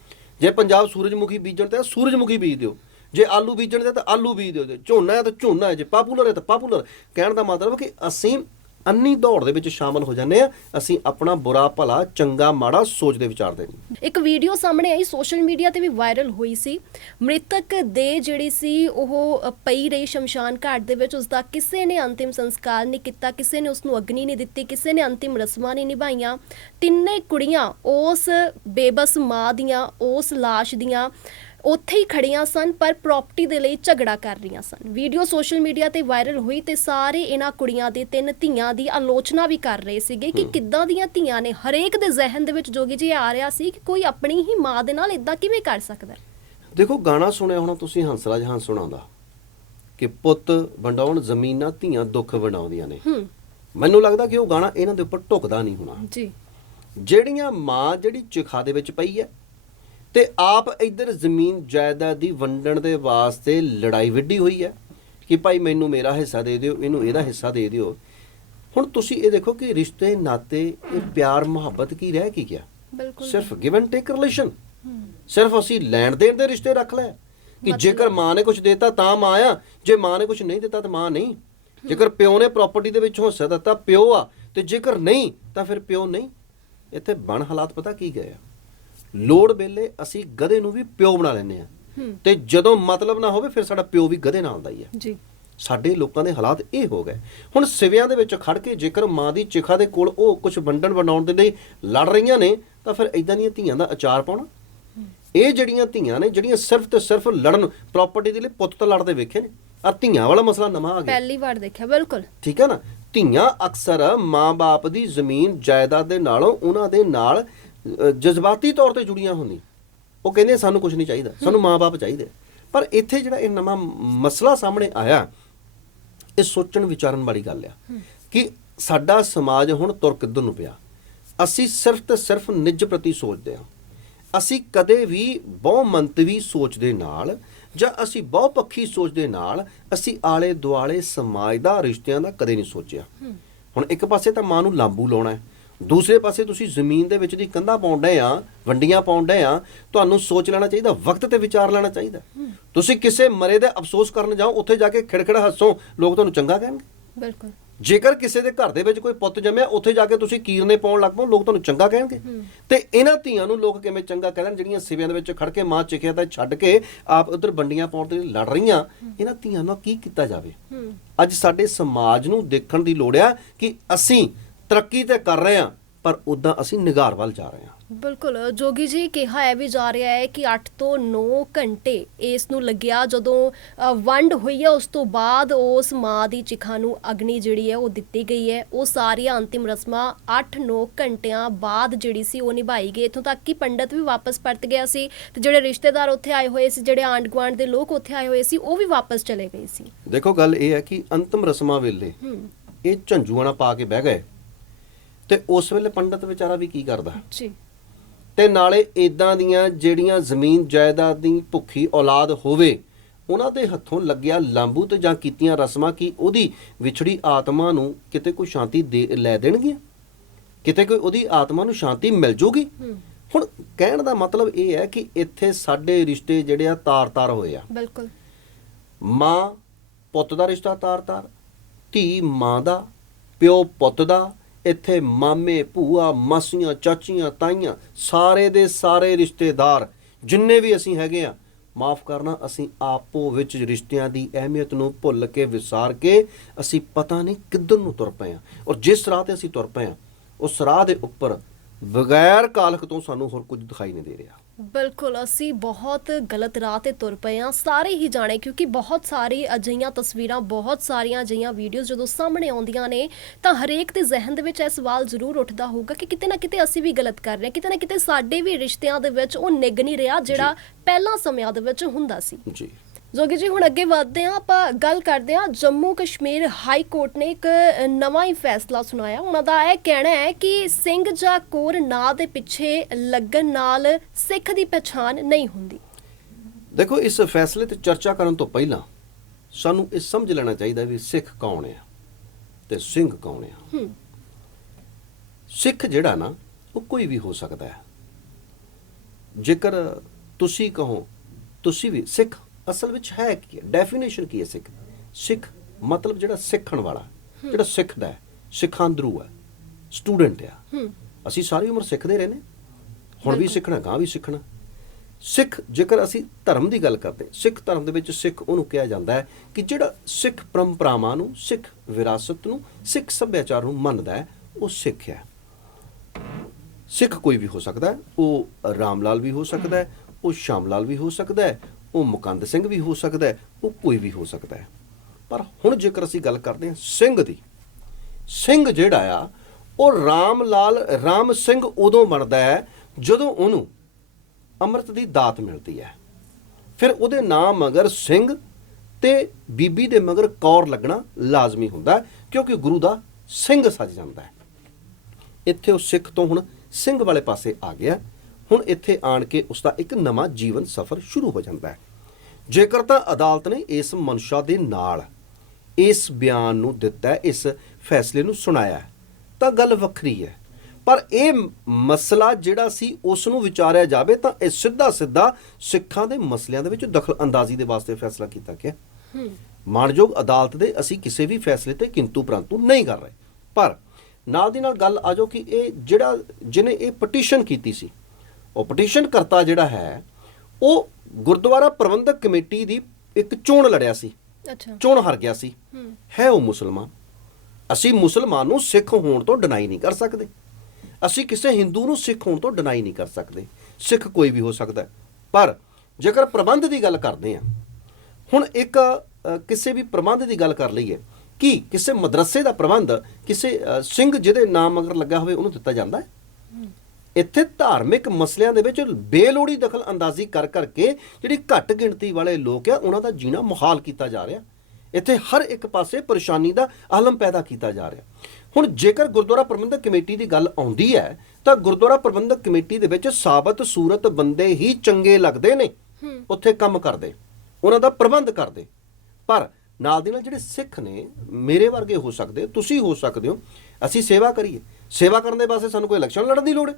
ਜੇ ਪੰਜਾਬ ਸੂਰਜਮੁਖੀ ਬੀਜਣ ਤੇ ਸੂਰਜਮੁਖੀ ਬੀਜ ਦਿਓ। ਜੇ ਆਲੂ ਬੀਜਣ ਤੇ ਤਾਂ ਆਲੂ ਬੀਜ ਦਿਓ ਜੇ। ਝੋਨਾ ਹੈ ਤਾਂ ਝੋਨਾ ਹੈ ਜੇ। ਪਾਪੂਲਰ ਹੈ ਤਾਂ ਪਾਪੂਲਰ ਕਹਿਣ ਦਾ ਮਤਲਬ ਕਿ ਅਸੀਂ ਅੰਨੀ ਦੌੜ ਦੇ ਵਿੱਚ ਸ਼ਾਮਲ ਹੋ ਜਾਂਦੇ ਆ। ਅਸੀਂ ਆਪਣਾ ਬੁਰਾ ਭਲਾ, ਚੰਗਾ, ਮਾੜਾ ਸੋਚਦੇ ਵਿਚਾਰਦੇ ਨਹੀਂ। ਇੱਕ ਵੀਡੀਓ ਸਾਹਮਣੇ ਆਈ ਸੋਸ਼ਲ ਮੀਡੀਆ ਤੇ ਵੀ ਵਾਇਰਲ ਹੋਈ ਸੀ। ਮ੍ਰਿਤਕ ਦੇ ਜਿਹੜੀ ਸੀ, ਉਹ ਪਈ ਰਹੀ ਸ਼ਮਸ਼ਾਨ ਘਾਟ ਦੇ ਵਿੱਚ। ਉਸ ਦਾ ਕਿਸੇ ਨੇ ਅੰਤਿਮ ਸੰਸਕਾਰ ਨਹੀਂ ਕੀਤਾ, ਕਿਸੇ ਨੇ ਉਸ ਨੂੰ ਅਗਨੀ ਨਹੀਂ ਦਿੱਤੀ, ਕਿਸੇ ਨੇ ਅੰਤਿਮ ਰਸਮਾਂ ਨਹੀਂ ਨਿਭਾਈਆਂ। ਤਿੰਨੇ ਕੁੜੀਆਂ ਉਸ ਬੇਬਸ ਮਾਂ ਦੀਆਂ, ਉਸ ਲਾਸ਼ ਦੀਆਂ ਉੱਥੇ ਹੀ ਖੜੀਆਂ ਸਨ ਪਰ ਪ੍ਰਾਪਰਟੀ ਦੇ ਲਈ ਝਗੜਾ ਕਰ ਰਹੀਆਂ ਸਨ। ਵੀਡੀਓ ਸੋਸ਼ਲ ਮੀਡੀਆ ਤੇ ਵਾਇਰਲ ਹੋਈ ਤੇ ਸਾਰੇ ਇਹਨਾਂ ਕੁੜੀਆਂ ਦੇ ਤਿੰਨ ਧੀਆਂ ਦੀ ਆਲੋਚਨਾ ਵੀ ਕਰ ਰਹੇ ਸੀਗੇ ਕਿ ਕਿੱਦਾਂ ਦੀਆਂ ਧੀਆਂ ਨੇ। ਹਰੇਕ ਦੇ ਜ਼ਿਹਨ ਦੇ ਵਿੱਚ ਜੋਗੀ ਜੀ ਇਹ ਆ ਰਿਹਾ ਸੀ ਕਿ ਕੋਈ ਆਪਣੀ ਹੀ ਮਾਂ ਦੇ ਨਾਲ ਇਦਾਂ ਕਿਵੇਂ ਕਰ ਸਕਦਾ ਹੈ? ਦੇਖੋ ਗਾਣਾ ਸੁਣਿਆ ਹੋਣਾ ਤੁਸੀਂ ਹੰਸਰਾਜ ਹੰਸ ਸੁਣਾਉਂਦਾ। ਕਿ ਪੁੱਤ ਵੰਡਾਉਣ ਜ਼ਮੀਨਾਂ ਧੀਆਂ ਦੁੱਖ ਵੰਡਾਉਂਦੀਆਂ ਨੇ। ਹੂੰ। ਮੈਨੂੰ ਲੱਗਦਾ ਕਿ ਉਹ ਗਾਣਾ ਇਹਨਾਂ ਦੇ ਉੱਪਰ ਢੁਕਦਾ ਨਹੀਂ ਹੋਣਾ। ਜੀ। ਜਿਹੜੀਆਂ ਮਾਂ ਜਿਹੜੀ ਚਿਖਾ ਦੇ ਵਿੱਚ ਪਈ ਹੈ ਤੇ ਆਪ ਇੱਧਰ ਜ਼ਮੀਨ ਜਾਇਦਾਦ ਦੀ ਵੰਡਣ ਦੇ ਵਾਸਤੇ ਲੜਾਈ ਵਿੱਢੀ ਹੋਈ ਹੈ ਕਿ ਭਾਈ ਮੈਨੂੰ ਮੇਰਾ ਹਿੱਸਾ ਦੇ ਦਿਓ ਇਹਨੂੰ ਇਹਦਾ ਹਿੱਸਾ ਦੇ ਦਿਓ। ਹੁਣ ਤੁਸੀਂ ਇਹ ਦੇਖੋ ਕਿ ਰਿਸ਼ਤੇ ਨਾਤੇ ਇਹ ਪਿਆਰ ਮੁਹੱਬਤ ਕੀ ਰਹਿ ਕੀ ਗਿਆ? ਬਿਲਕੁਲ ਸਿਰਫ ਗਿਵ ਐਂਡ ਟੇਕ ਰਿਲੇਸ਼ਨ ਸਿਰਫ ਅਸੀਂ ਲੈਣ ਦੇਣ ਦੇ ਰਿਸ਼ਤੇ ਰੱਖ ਲੈ। ਕਿ ਜੇਕਰ ਮਾਂ ਨੇ ਕੁਝ ਦਿੱਤਾ ਤਾਂ ਮਾਂ ਆ ਜੇ ਮਾਂ ਨੇ ਕੁਝ ਨਹੀਂ ਦਿੱਤਾ ਤਾਂ ਮਾਂ ਨਹੀਂ। ਜੇਕਰ ਪਿਓ ਨੇ ਪ੍ਰਾਪਰਟੀ ਦੇ ਵਿੱਚ ਹਿੱਸਾ ਦਿੱਤਾ ਪਿਓ ਆ ਤੇ ਜੇਕਰ ਨਹੀਂ ਤਾਂ ਫਿਰ ਪਿਓ ਨਹੀਂ। ਇੱਥੇ ਬਣ ਹਾਲਾਤ ਪਤਾ ਕੀ ਗਏ ਆ? ਲੋੜ ਵੇਲੇ ਅਸੀਂ ਗਧੇ ਨੂੰ ਵੀ ਪਿਓ ਬਣਾ ਲੈਂਦੇ ਆ ਤੇ ਜਦੋਂ ਮਤਲਬ ਨਾ ਹੋਵੇ ਫਿਰ ਸਾਡਾ ਪਿਓ ਵੀ ਗਧੇ ਨਾਲ ਦਾ ਹੀ ਆ ਜੀ। ਸਾਡੇ ਲੋਕਾਂ ਦੇ ਹਾਲਾਤ ਇਹ ਹੋ ਗਏ। ਹੁਣ ਸਿਵਿਆਂ ਦੇ ਵਿੱਚ ਖੜ ਕੇ ਜੇਕਰ ਮਾਂ ਦੀ ਚਿਖਾ ਦੇ ਕੋਲ ਉਹ ਕੁਝ ਵੰਡਣ ਬਣਾਉਣ ਦੇ ਲਈ ਲੜ ਰਹੀਆਂ ਨੇ ਤਾਂ ਫਿਰ ਇਦਾਂ ਦੀਆਂ ਧੀਆਂ ਦਾ ਅਚਾਰ ਪਾਉਣਾ। ਇਹ ਜਿਹੜੀਆਂ ਧੀਆਂ ਨੇ ਜਿਹੜੀਆਂ ਸਿਰਫ ਤੇ ਸਿਰਫ ਲੜਨ ਪ੍ਰਾਪਰਟੀ ਦੇ ਲਈ ਪੁੱਤ ਤਾਂ ਲੜਦੇ ਵੇਖੇ ਨੇ। ਆ ਧੀਆਂ ਵਾਲਾ ਮਸਲਾ ਨਵਾਂ ਆ ਗਿਆ। ਪਹਿਲੀ ਵਾਰ ਦੇਖਿਆ ਬਿਲਕੁਲ। ਠੀਕ ਹੈ ਨਾ? ਧੀਆਂ ਅਕਸਰ ਮਾਂ-ਬਾਪ ਦੀ ਜ਼ਮੀਨ ਜਾਇਦਾਦ ਦੇ ਨਾਲੋਂ ਉਹਨਾਂ ਦੇ ਨਾਲ ਜਜ਼ਬਾਤੀ ਤੌਰ ਤੇ ਜੁੜੀਆਂ ਹੁੰਦੀਆਂ। ਉਹ ਕਹਿੰਦੇ ਸਾਨੂੰ ਕੁਝ ਨਹੀਂ ਚਾਹੀਦਾ ਸਾਨੂੰ ਮਾਂ-ਬਾਪ ਚਾਹੀਦੇ। ਪਰ ਇੱਥੇ ਜਿਹੜਾ ਇਹ ਨਵਾਂ ਮਸਲਾ ਸਾਹਮਣੇ ਆਇਆ ਇਹ ਸੋਚਣ ਵਿਚਾਰਨ ਵਾਲੀ ਗੱਲ ਆ ਕਿ ਸਾਡਾ ਸਮਾਜ ਹੁਣ ਤੁਰ ਕਿੱਧਰ ਨੂੰ ਪਿਆ। ਅਸੀਂ ਸਿਰਫ ਤੇ ਸਿਰਫ ਨਿੱਜ ਪ੍ਰਤੀ ਸੋਚਦੇ ਹਾਂ। ਅਸੀਂ ਕਦੇ ਵੀ ਬਹੁ ਮੰਤਵੀ ਸੋਚ ਦੇ ਨਾਲ ਜਾਂ ਅਸੀਂ ਬਹੁ ਪੱਖੀ ਸੋਚ ਦੇ ਨਾਲ ਅਸੀਂ ਆਲੇ ਦੁਆਲੇ ਸਮਾਜ ਦਾ ਰਿਸ਼ਤਿਆਂ ਦਾ ਕਦੇ ਨਹੀਂ ਸੋਚਿਆ। ਹੁਣ ਇੱਕ ਪਾਸੇ ਤਾਂ ਮਾਂ ਨੂੰ ਲਾਂਬੂ ਲਾਉਣਾ ਹੈ। ਦੂਸਰੇ ਪਾਸੇ ਤੁਸੀਂ ਜ਼ਮੀਨ ਦੇ ਵਿੱਚ ਦੀ ਕੰਧਾਂ ਪਾਉਣ ਡਏ ਆ ਵੰਡੀਆਂ ਪਾਉਣ ਡਏ ਆ ਤੁਹਾਨੂੰ ਸੋਚ ਲੈਣਾ ਚਾਹੀਦਾ ਵਕਤ ਤੇ ਵਿਚਾਰ ਲੈਣਾ ਚਾਹੀਦਾ। ਤੁਸੀਂ ਕਿਸੇ ਮਰੇ ਦਾ ਅਫਸੋਸ ਕਰਨ ਜਾਓ ਉੱਥੇ ਜਾ ਕੇ ਖਿੜਖਿੜ ਹੱਸੋ ਲੋਕ ਤੁਹਾਨੂੰ ਚੰਗਾ ਕਹਿਣਗੇ। ਬਿਲਕੁਲ। ਜੇਕਰ ਕਿਸੇ ਦੇ ਘਰ ਦੇ ਵਿੱਚ ਕੋਈ ਪੁੱਤ ਜੰਮਿਆ ਉੱਥੇ ਜਾ ਕੇ ਤੁਸੀਂ ਕੀਰਨੇ ਪਾਉਣ ਲੱਗ ਪਓ ਲੋਕ ਤੁਹਾਨੂੰ ਚੰਗਾ ਕਹਿਣਗੇ। ਤੇ ਇਹਨਾਂ ਧੀਆਂ ਨੂੰ ਲੋਕ ਕਿਵੇਂ ਚੰਗਾ ਕਹਿਣ ਜਿਹੜੀਆਂ ਸਿਵਿਆਂ ਦੇ ਵਿੱਚ ਖੜ ਕੇ ਮਾਂ ਚਿਖਿਆ ਤਾਂ ਛੱਡ ਕੇ ਆਪ ਉਧਰ ਬੰਡੀਆਂ ਪਾਉਣ ਤੇ ਲੜ ਰਹੀਆਂ ਇਹਨਾਂ ਧੀਆਂ ਨਾਲ ਕੀ ਕੀਤਾ ਜਾਵੇ? ਅੱਜ ਸਾਡੇ ਸਮਾਜ ਨੂੰ ਦੇਖਣ ਦੀ ਲੋੜ ਆ ਕਿ ਅਸੀਂ ਤਰੱਕੀ ਤੇ ਕਰ ਰਹੇ ਹਾਂ ਪਰ ਉਦਾਂ ਅਸੀਂ ਨਿਗਾਰ ਵੱਲ ਜਾ ਰਹੇ ਹਾਂ। ਬਿਲਕੁਲ ਜੋਗੀ ਜੀ ਕਿਹਾ ਹੈ ਵੀ ਜਾ ਰਿਹਾ ਹੈ ਕਿ 8 ਤੋਂ 9 ਘੰਟੇ ਇਸ ਨੂੰ ਲੱਗਿਆ ਜਦੋਂ ਵੰਡ ਹੋਈ ਹੈ ਉਸ ਤੋਂ ਬਾਅਦ ਉਸ ਮਾਂ ਦੀ ਚਿਖਾ ਨੂੰ ਅਗਨੀ ਜਿਹੜੀ ਹੈ ਉਹ ਦਿੱਤੀ ਗਈ ਹੈ। ਉਹ ਸਾਰੀਆਂ ਅੰਤਿਮ ਰਸਮਾਂ 8-9 ਘੰਟਿਆਂ ਬਾਅਦ ਜਿਹੜੀ ਸੀ ਉਹ ਨਿਭਾਈ ਗਈ। ਇਥੋਂ ਤੱਕ ਕਿ ਪੰਡਤ ਵੀ ਵਾਪਸ ਪਰਤ ਗਿਆ ਸੀ ਤੇ ਜਿਹੜੇ ਰਿਸ਼ਤੇਦਾਰ ਉੱਥੇ ਆਏ ਹੋਏ ਸੀ ਜਿਹੜੇ ਆਂਢ ਗੁਆਂਢ ਦੇ ਲੋਕ ਉੱਥੇ ਆਏ ਹੋਏ ਸੀ ਉਹ ਵੀ ਵਾਪਸ ਚਲੇ ਗਏ ਸੀ। ਦੇਖੋ ਗੱਲ ਇਹ ਹੈ ਕਿ ਅੰਤਮ ਰਸਮਾਂ ਵੇਲੇ ਇਹ ਝੰਜੂਆਣਾ ਪਾ ਕੇ ਬਹਿ ਗਏ। ਤੇ ਉਸ ਵੇਲੇ ਪੰਡਤ ਵਿਚਾਰਾ ਵੀ ਕੀ ਕਰਦਾ? ਜੀ। ਤੇ ਨਾਲੇ ਇਦਾਂ ਦੀਆਂ ਜਿਹੜੀਆਂ ਜ਼ਮੀਨ ਜਾਇਦਾਦ ਦੀ ਭੁੱਖੀ ਔਲਾਦ ਹੋਵੇ ਉਹਨਾਂ ਦੇ ਹੱਥੋਂ ਲੱਗਿਆ ਲਾਂਬੂ ਤੇ ਜਾਂ ਕੀਤੀਆਂ ਰਸਮਾਂ ਕੀ ਉਹਦੀ ਵਿਛੜੀ ਆਤਮਾ ਨੂੰ ਕਿਤੇ ਕੋਈ ਸ਼ਾਂਤੀ ਦੇ ਲੈ ਦੇਣਗੀਆਂ? ਕਿਤੇ ਕੋਈ ਉਹਦੀ ਆਤਮਾ ਨੂੰ ਸ਼ਾਂਤੀ ਮਿਲ ਜੂਗੀ? ਹੁਣ ਕਹਿਣ ਦਾ ਮਤਲਬ ਇਹ ਹੈ ਕਿ ਇੱਥੇ ਸਾਡੇ ਰਿਸ਼ਤੇ ਜਿਹੜੇ ਆ ਤਾਰ-ਤਾਰ ਹੋਏ ਆ। ਬਿਲਕੁਲ। ਮਾਂ ਪੁੱਤ ਦਾ ਰਿਸ਼ਤਾ ਤਾਰ-ਤਾਰ ਧੀ ਮਾਂ ਦਾ ਪਿਓ ਪੁੱਤ ਦਾ ਇੱਥੇ ਮਾਮੇ, ਭੂਆ, ਮਾਸੀਆਂ, ਚਾਚੀਆਂ, ਤਾਈਆਂ, ਸਾਰੇ ਦੇ ਸਾਰੇ ਰਿਸ਼ਤੇਦਾਰ, ਜਿੰਨੇ ਵੀ ਅਸੀਂ ਹੈਗੇ ਆ, ਮਾਫ ਕਰਨਾ, ਅਸੀਂ ਆਪੋ ਵਿੱਚ ਰਿਸ਼ਤਿਆਂ ਦੀ ਅਹਿਮੀਅਤ ਨੂੰ ਭੁੱਲ ਕੇ ਵਿਸਾਰ ਕੇ ਅਸੀਂ ਪਤਾ ਨਹੀਂ ਕਿੱਧਰ ਨੂੰ ਤੁਰ ਪਏ ਆ। ਔਰ ਜਿਸ ਰਾਹ ਤੇ ਅਸੀਂ ਤੁਰ ਪਏ ਆ, ਉਸ ਰਾਹ ਦੇ ਉੱਪਰ ਬਗੈਰ ਕਾਲਖ ਤੋਂ ਸਾਨੂੰ ਹੋਰ ਕੁਝ ਦਿਖਾਈ ਨਹੀਂ ਦੇ ਰਿਹਾ। ਬਿਲਕੁਲ ਅਸੀਂ ਬਹੁਤ ਗਲਤ ਰਾਹ ਤੇ ਤੁਰ ਪਏ ਹਾਂ। ਸਾਰੇ ਹੀ ਜਾਣੇ ਕਿਉਂਕਿ ਬਹੁਤ ਸਾਰੀ ਅਜਿਹੀਆਂ ਤਸਵੀਰਾਂ ਬਹੁਤ ਸਾਰੀਆਂ ਅਜਿਹੀਆਂ ਵੀਡੀਓਜ਼ ਜਦੋਂ ਸਾਹਮਣੇ ਆਉਂਦੀਆਂ ਨੇ ਤਾਂ ਹਰੇਕ ਦੇ ਜ਼ਿਹਨ ਦੇ ਵਿੱਚ ਇਹ ਸਵਾਲ ਜ਼ਰੂਰ ਉੱਠਦਾ ਹੋਊਗਾ ਕਿ ਕਿਤੇ ਨਾ ਕਿਤੇ ਅਸੀਂ ਵੀ ਗਲਤ ਕਰ ਰਹੇ ਹਾਂ। ਕਿਤੇ ਨਾ ਕਿਤੇ ਸਾਡੇ ਵੀ ਰਿਸ਼ਤਿਆਂ ਦੇ ਵਿੱਚ ਉਹ ਨਿਗ ਨਹੀਂ ਰਿਹਾ ਜਿਹੜਾ ਪਹਿਲਾਂ ਸਮਿਆਂ ਦੇ ਵਿੱਚ ਹੁੰਦਾ ਸੀ। ਜੀ। ਜੋਗੀ ਜੀ ਹੁਣ ਅੱਗੇ ਵਧਦੇ ਹਾਂ ਆਪਾਂ ਗੱਲ ਕਰਦੇ ਹਾਂ ਜੰਮੂ ਕਸ਼ਮੀਰ ਹਾਈ ਕੋਰਟ ਨੇ ਇੱਕ ਨਵਾਂ ਹੀ ਫੈਸਲਾ ਸੁਣਾਇਆ। ਉਹਨਾਂ ਦਾ ਇਹ ਕਹਿਣਾ ਹੈ ਕਿ ਸਿੰਘ ਜਾਂ ਕੋਰ ਨਾਂ ਦੇ ਪਿੱਛੇ ਲੱਗਣ ਨਾਲ ਸਿੱਖ ਦੀ ਪਛਾਣ ਨਹੀਂ ਹੁੰਦੀ। ਦੇਖੋ ਇਸ ਫੈਸਲੇ ਤੇ ਚਰਚਾ ਕਰਨ ਤੋਂ ਪਹਿਲਾਂ ਸਾਨੂੰ ਇਹ ਸਮਝ ਲੈਣਾ ਚਾਹੀਦਾ ਵੀ ਸਿੱਖ ਕੌਣ ਆ ਤੇ ਸਿੰਘ ਕੌਣ ਆ। ਹੂੰ। ਸਿੱਖ ਜਿਹੜਾ ਨਾ ਉਹ ਕੋਈ ਵੀ ਹੋ ਸਕਦਾ ਹੈ। ਜੇਕਰ ਤੁਸੀਂ ਕਹੋ ਤੁਸੀਂ ਵੀ ਸਿੱਖ ਅਸਲ ਵਿੱਚ ਹੈ ਕੀ ਹੈ? ਡੈਫੀਨੇਸ਼ਨ ਕੀ ਹੈ ਸਿੱਖ ਸਿੱਖ ਮਤਲਬ ਜਿਹੜਾ ਸਿੱਖਣ ਵਾਲਾ ਜਿਹੜਾ ਸਿੱਖਦਾ ਹੈ ਸਿੱਖਾਂਦਰੂ ਹੈ ਸਟੂਡੈਂਟ ਆ। ਅਸੀਂ ਸਾਰੀ ਉਮਰ ਸਿੱਖਦੇ ਰਹੇ ਨੇ ਹੁਣ ਵੀ। ਸਿੱਖਣਾ ਗਾਂ ਵੀ ਸਿੱਖਣਾ। ਸਿੱਖ ਜੇਕਰ ਅਸੀਂ ਧਰਮ ਦੀ ਗੱਲ ਕਰਦੇ ਸਿੱਖ ਧਰਮ ਦੇ ਵਿੱਚ ਸਿੱਖ ਉਹਨੂੰ ਕਿਹਾ ਜਾਂਦਾ ਹੈ ਕਿ ਜਿਹੜਾ ਸਿੱਖ ਪਰੰਪਰਾਵਾਂ ਨੂੰ ਸਿੱਖ ਵਿਰਾਸਤ ਨੂੰ ਸਿੱਖ ਸੱਭਿਆਚਾਰ ਨੂੰ ਮੰਨਦਾ ਹੈ ਉਹ ਸਿੱਖ ਹੈ। ਸਿੱਖ ਕੋਈ ਵੀ ਹੋ ਸਕਦਾ ਹੈ ਉਹ ਰਾਮ ਲਾਲ ਵੀ ਹੋ ਸਕਦਾ ਹੈ ਉਹ ਸ਼ਾਮ ਲਾਲ ਵੀ ਹੋ ਸਕਦਾ ਹੈ ਉਹ ਮੁਕੰਦ ਸਿੰਘ ਵੀ ਹੋ ਸਕਦਾ ਹੈ, ਉਹ ਕੋਈ ਵੀ ਹੋ ਸਕਦਾ ਹੈ। ਪਰ ਹੁਣ ਜੇਕਰ ਅਸੀਂ ਗੱਲ ਕਰਦੇ ਹਾਂ ਸਿੰਘ ਦੀ, ਸਿੰਘ ਜਿਹੜਾ ਆ, ਉਹ ਰਾਮ ਲਾਲ, ਰਾਮ ਸਿੰਘ ਉਦੋਂ ਬਣਦਾ ਹੈ ਜਦੋਂ ਉਹਨੂੰ ਅੰਮ੍ਰਿਤ ਦੀ ਦਾਤ ਮਿਲਦੀ ਹੈ। ਫਿਰ ਉਹਦੇ ਨਾਮ ਮਗਰ ਸਿੰਘ ਤੇ ਬੀਬੀ ਦੇ ਮਗਰ ਕੌਰ ਲੱਗਣਾ ਲਾਜ਼ਮੀ ਹੁੰਦਾ ਕਿਉਂਕਿ ਗੁਰੂ ਦਾ ਸਿੰਘ ਸੱਜ ਜਾਂਦਾ ਹੈ। ਇੱਥੇ ਉਹ ਸਿੱਖ ਤੋਂ ਹੁਣ ਸਿੰਘ ਵਾਲੇ ਪਾਸੇ ਆ ਗਿਆ। ਹੁਣ ਇੱਥੇ ਆਣ ਕੇ ਉਸ ਦਾ ਇੱਕ ਨਵਾਂ ਜੀਵਨ ਸਫ਼ਰ ਸ਼ੁਰੂ ਹੋ ਜਾਂਦਾ ਹੈ। ਜੇਕਰ ਤਾਂ ਅਦਾਲਤ ਨੇ ਇਸ ਮਨਸ਼ਾ ਦੇ ਨਾਲ ਇਸ ਬਿਆਨ ਨੂੰ ਦਿੱਤਾ ਇਸ ਫੈਸਲੇ ਨੂੰ ਸੁਣਾਇਆ ਤਾਂ ਗੱਲ ਵੱਖਰੀ ਹੈ। ਪਰ ਇਹ ਮਸਲਾ ਜਿਹੜਾ ਸੀ ਉਸ ਨੂੰ ਵਿਚਾਰਿਆ ਜਾਵੇ ਤਾਂ ਇਹ ਸਿੱਧਾ ਸਿੱਧਾ ਸਿੱਖਾਂ ਦੇ ਮਸਲਿਆਂ ਦੇ ਵਿੱਚ ਦਖਲ ਅੰਦਾਜ਼ੀ ਦੇ ਵਾਸਤੇ ਫੈਸਲਾ ਕੀਤਾ ਗਿਆ। ਹੂੰ। ਮਾਣਯੋਗ ਅਦਾਲਤ ਦੇ ਅਸੀਂ ਕਿਸੇ ਵੀ ਫੈਸਲੇ ਤੇ ਕਿੰਤੂ ਪ੍ਰੰਤੂ ਨਹੀਂ ਕਰ ਰਹੇ। ਪਰ ਨਾਲ ਦੀ ਨਾਲ ਗੱਲ ਆਜੋ ਕਿ ਇਹ ਜਿਹੜਾ ਜਿਹਨੇ ਇਹ ਪਟੀਸ਼ਨ ਕੀਤੀ ਸੀ ਉਹ ਪਟੀਸ਼ਨ ਕਰਤਾ ਜਿਹੜਾ ਹੈ ਉਹ ਗੁਰਦੁਆਰਾ ਪ੍ਰਬੰਧਕ ਕਮੇਟੀ ਦੀ ਇੱਕ ਚੋਣ ਲੜਿਆ ਸੀ। ਅੱਛਾ। ਚੋਣ ਹਾਰ ਗਿਆ ਸੀ। ਹੂੰ। ਉਹ ਮੁਸਲਮਾਨ। ਅਸੀਂ ਮੁਸਲਮਾਨ ਨੂੰ ਸਿੱਖ ਹੋਣ ਤੋਂ ਡਿਨਾਈ ਨਹੀਂ ਕਰ ਸਕਦੇ। ਅਸੀਂ ਕਿਸੇ ਹਿੰਦੂ ਨੂੰ ਸਿੱਖ ਹੋਣ ਤੋਂ ਡਿਨਾਈ ਨਹੀਂ ਕਰ ਸਕਦੇ। ਸਿੱਖ ਕੋਈ ਵੀ ਹੋ ਸਕਦਾ। ਪਰ ਜੇਕਰ ਪ੍ਰਬੰਧ ਦੀ ਗੱਲ ਕਰਦੇ ਹਾਂ ਹੁਣ ਇੱਕ ਕਿਸੇ ਵੀ ਪ੍ਰਬੰਧ ਦੀ ਗੱਲ ਕਰ ਲਈਏ ਕਿ ਕਿਸੇ ਮਦਰਸੇ ਦਾ ਪ੍ਰਬੰਧ ਕਿਸੇ ਸਿੰਘ ਜਿਹਦੇ ਨਾਮ ਅਗਰ ਲੱਗਾ ਹੋਵੇ ਉਹਨੂੰ ਦਿੱਤਾ ਜਾਂਦਾ ਹੈ। ਇੱਥੇ ਧਾਰਮਿਕ ਮਸਲਿਆਂ ਦੇ ਵਿੱਚ ਬੇਲੋੜੀ ਦਖਲ ਅੰਦਾਜ਼ੀ ਕਰ ਕਰਕੇ ਜਿਹੜੀ ਘੱਟ ਗਿਣਤੀ ਵਾਲੇ ਲੋਕ ਆ ਉਹਨਾਂ ਦਾ ਜੀਣਾ ਮੁਹਾਲ ਕੀਤਾ ਜਾ ਰਿਹਾ। ਇੱਥੇ ਹਰ ਇੱਕ ਪਾਸੇ ਪਰੇਸ਼ਾਨੀ ਦਾ ਆਲਮ ਪੈਦਾ ਕੀਤਾ ਜਾ ਰਿਹਾ। ਹੁਣ ਜੇਕਰ ਗੁਰਦੁਆਰਾ ਪ੍ਰਬੰਧਕ ਕਮੇਟੀ ਦੀ ਗੱਲ ਆਉਂਦੀ ਹੈ ਤਾਂ ਗੁਰਦੁਆਰਾ ਪ੍ਰਬੰਧਕ ਕਮੇਟੀ ਦੇ ਵਿੱਚ ਸਾਬਤ ਸੂਰਤ ਬੰਦੇ ਹੀ ਚੰਗੇ ਲੱਗਦੇ ਨੇ। ਉੱਥੇ ਕੰਮ ਕਰਦੇ ਉਹਨਾਂ ਦਾ ਪ੍ਰਬੰਧ ਕਰਦੇ। ਪਰ ਨਾਲ ਦੀ ਨਾਲ ਜਿਹੜੇ ਸਿੱਖ ਨੇ ਮੇਰੇ ਵਰਗੇ ਹੋ ਸਕਦੇ ਤੁਸੀਂ ਹੋ ਸਕਦੇ ਹੋ ਅਸੀਂ ਸੇਵਾ ਕਰੀਏ। ਸੇਵਾ ਕਰਨ ਦੇ ਵਾਸਤੇ ਸਾਨੂੰ ਕੋਈ ਇਲੈਕਸ਼ਨ ਲੜਨ ਦੀ ਲੋੜ ਹੈ।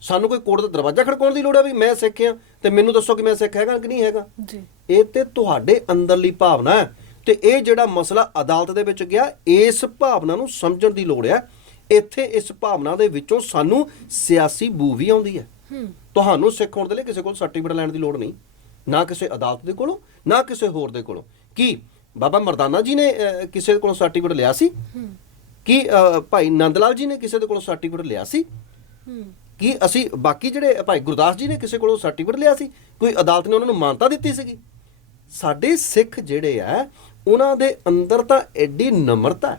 ਸਾਨੂੰ ਕੋਈ ਕੋਰਟ ਦਾ ਦਰਵਾਜ਼ਾ ਖੜਕਾਉਣ ਦੀ ਲੋੜ ਹੈ ਵੀ ਮੈਂ ਸਿੱਖ ਹਾਂ ਤੇ ਮੈਨੂੰ ਦੱਸੋ ਕਿ ਮੈਂ ਸਿੱਖ ਹੈਗਾ ਕਿ ਨਹੀਂ ਹੈਗਾ। ਜੀ। ਇਹ ਤੇ ਤੁਹਾਡੇ ਅੰਦਰਲੀ ਭਾਵਨਾ ਹੈ ਤੇ ਇਹ ਜਿਹੜਾ ਮਸਲਾ ਅਦਾਲਤ ਦੇ ਵਿੱਚ ਗਿਆ ਇਸ ਭਾਵਨਾ ਨੂੰ ਸਮਝਣ ਦੀ ਲੋੜ ਹੈ। ਇੱਥੇ ਇਸ ਭਾਵਨਾ ਦੇ ਵਿੱਚੋਂ ਸਾਨੂੰ ਸਿਆਸੀ ਬੂ ਵੀ ਆਉਂਦੀ ਹੈ। ਹੂੰ। ਤੁਹਾਨੂੰ ਸਿੱਖ ਹੋਣ ਦੇ ਲਈ ਕਿਸੇ ਕੋਲ ਸਰਟੀਫਿਕੇਟ ਲੈਣ ਦੀ ਲੋੜ ਨਹੀਂ ਨਾ ਕਿਸੇ ਅਦਾਲਤ ਦੇ ਕੋਲੋਂ ਨਾ ਕਿਸੇ ਹੋਰ ਦੇ ਕੋਲੋਂ। ਕੀ ਬਾਬਾ ਮਰਦਾਨਾ ਜੀ ਨੇ ਕਿਸੇ ਕੋਲੋਂ ਸਰਟੀਫਿਕੇਟ ਲਿਆ ਸੀ? ਕੀ ਭਾਈ ਨੰਦ ਲਾਲ ਜੀ ਨੇ ਕਿਸੇ ਦੇ ਕੋਲੋਂ ਸਰਟੀਫਿਕੇਟ ਲਿਆ ਸੀ? ਕੀ ਅਸੀਂ ਬਾਕੀ ਜਿਹੜੇ ਭਾਈ ਗੁਰਦਾਸ ਜੀ ਨੇ ਕਿਸੇ ਕੋਲੋਂ ਸਰਟੀਫਿਕੇਟ ਲਿਆ ਸੀ? ਕੋਈ ਅਦਾਲਤ ਨੇ ਉਹਨਾਂ ਨੂੰ ਮਾਨਤਾ ਦਿੱਤੀ ਸੀਗੀ? ਸਾਡੇ ਸਿੱਖ ਜਿਹੜੇ ਆ ਉਹਨਾਂ ਦੇ ਅੰਦਰ ਤਾਂ ਐਡੀ ਨਮਰਤਾ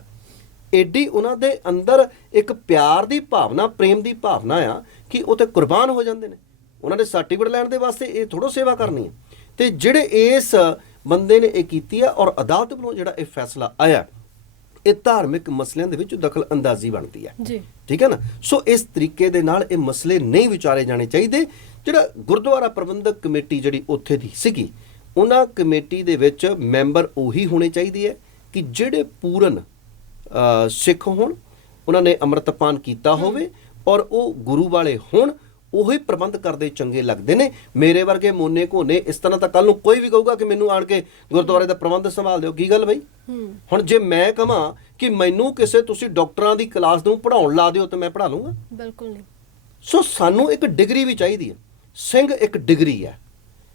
ਐਡੀ ਉਹਨਾਂ ਦੇ ਅੰਦਰ ਇੱਕ ਪਿਆਰ ਦੀ ਭਾਵਨਾ ਪ੍ਰੇਮ ਦੀ ਭਾਵਨਾ ਆ ਕਿ ਉਹ ਤੇ ਕੁਰਬਾਨ ਹੋ ਜਾਂਦੇ ਨੇ। ਉਹਨਾਂ ਨੇ ਸਰਟੀਫਿਕੇਟ ਲੈਣ ਦੇ ਵਾਸਤੇ ਇਹ ਥੋੜੋ ਸੇਵਾ ਕਰਨੀ ਹੈ ਤੇ ਜਿਹੜੇ ਇਸ ਬੰਦੇ ਨੇ ਇਹ ਕੀਤੀ ਆ ਔਰ ਅਦਾਲਤ ਵੱਲੋਂ ਜਿਹੜਾ ਇਹ ਫੈਸਲਾ ਆਇਆ ਇਹ ਧਾਰਮਿਕ ਮਸਲਿਆਂ ਦੇ ਵਿੱਚ ਦਖਲ ਅੰਦਾਜ਼ੀ ਬਣਦੀ ਹੈ। ਜੀ। ਠੀਕ ਹੈ ਨਾ? ਸੋ ਇਸ ਤਰੀਕੇ ਦੇ ਨਾਲ ਇਹ ਮਸਲੇ ਨਹੀਂ ਵਿਚਾਰੇ ਜਾਣੇ ਚਾਹੀਦੇ। ਜਿਹੜਾ ਗੁਰਦੁਆਰਾ ਪ੍ਰਬੰਧਕ ਕਮੇਟੀ ਜਿਹੜੀ ਉੱਥੇ ਦੀ ਸੀਗੀ ਉਹਨਾਂ ਕਮੇਟੀ ਦੇ ਵਿੱਚ ਮੈਂਬਰ ਉਹੀ ਹੋਣੇ ਚਾਹੀਦੇ ਹੈ ਕਿ ਜਿਹੜੇ ਪੂਰਨ ਸਿੱਖ ਹੋਣ ਉਹਨਾਂ ਨੇ ਅੰਮ੍ਰਿਤਪਾਨ ਕੀਤਾ ਹੋਵੇ ਔਰ ਉਹ ਗੁਰੂ ਵਾਲੇ ਹੋਣ ਉਹੀ ਪ੍ਰਬੰਧ ਕਰਦੇ ਚੰਗੇ ਲੱਗਦੇ ਨੇ। ਮੇਰੇ ਵਰਗੇ ਮੋਨੇ ਘੋਨੇ ਇਸ ਤਰ੍ਹਾਂ ਤਾਂ ਕੱਲ ਨੂੰ ਕੋਈ ਵੀ ਕਹੂਗਾ ਕਿ ਮੈਨੂੰ ਆਣ ਕੇ ਗੁਰਦੁਆਰੇ ਦਾ ਪ੍ਰਬੰਧ ਸੰਭਾਲ ਦਿਓ। ਕੀ ਗੱਲ ਬਈ? ਹੁਣ ਜੇ ਮੈਂ ਕਹਾਂ ਕਿ ਮੈਨੂੰ ਕਿਸੇ ਤੁਸੀਂ ਡਾਕਟਰਾਂ ਦੀ ਕਲਾਸ ਨੂੰ ਪੜਾਉਣ ਲਾ ਦਿਓ ਤੇ ਮੈਂ ਪੜਾ ਲੂੰਗਾ ਬਿਲਕੁਲ ਨਹੀਂ। ਸੋ ਸਾਨੂੰ ਇੱਕ ਡਿਗਰੀ ਵੀ ਚਾਹੀਦੀ ਹੈ। ਸਿੰਘ ਇੱਕ ਡਿਗਰੀ ਹੈ।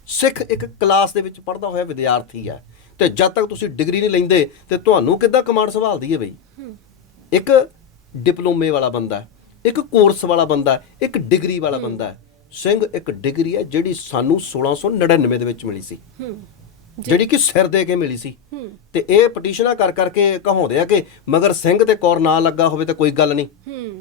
ਸਿੱਖ ਇੱਕ ਕਲਾਸ ਦੇ ਵਿੱਚ ਪੜਦਾ ਹੋਇਆ ਵਿਦਿਆਰਥੀ ਹੈ। ਤੇ ਜਦ ਤੱਕ ਤੁਸੀਂ ਡਿਗਰੀ ਨਹੀਂ ਲੈਂਦੇ ਤੇ ਤੁਹਾਨੂੰ ਕਿੱਦਾਂ ਕਮਾਂਡ ਸੰਭਾਲਦੀ ਹੈ ਬਈ? ਇੱਕ ਡਿਪਲੋਮੇ ਵਾਲਾ ਬੰਦਾ ਹੈ। ਇੱਕ ਕੋਰਸ ਵਾਲਾ ਬੰਦਾ ਇੱਕ ਡਿਗਰੀ ਵਾਲਾ ਬੰਦਾ ਸਿੰਘ ਇੱਕ ਡਿਗਰੀ ਹੈ ਜਿਹੜੀ ਸਾਨੂੰ 1699 ਦੇ ਵਿੱਚ ਮਿਲੀ ਸੀ। ਜਿਹੜੀ ਕਿ ਸਿਰ ਦੇ ਕੇ ਮਿਲੀ ਸੀ। ਤੇ ਇਹ ਪਟੀਸ਼ਨਾਂ ਕਰ ਕਰਕੇ ਕਹਾਉਂਦੇ ਆ ਕਿ ਮਗਰ ਸਿੰਘ ਤੇ ਕੌਰ ਨਾ ਲੱਗਾ ਹੋਵੇ ਤਾਂ ਕੋਈ ਗੱਲ ਨਹੀਂ।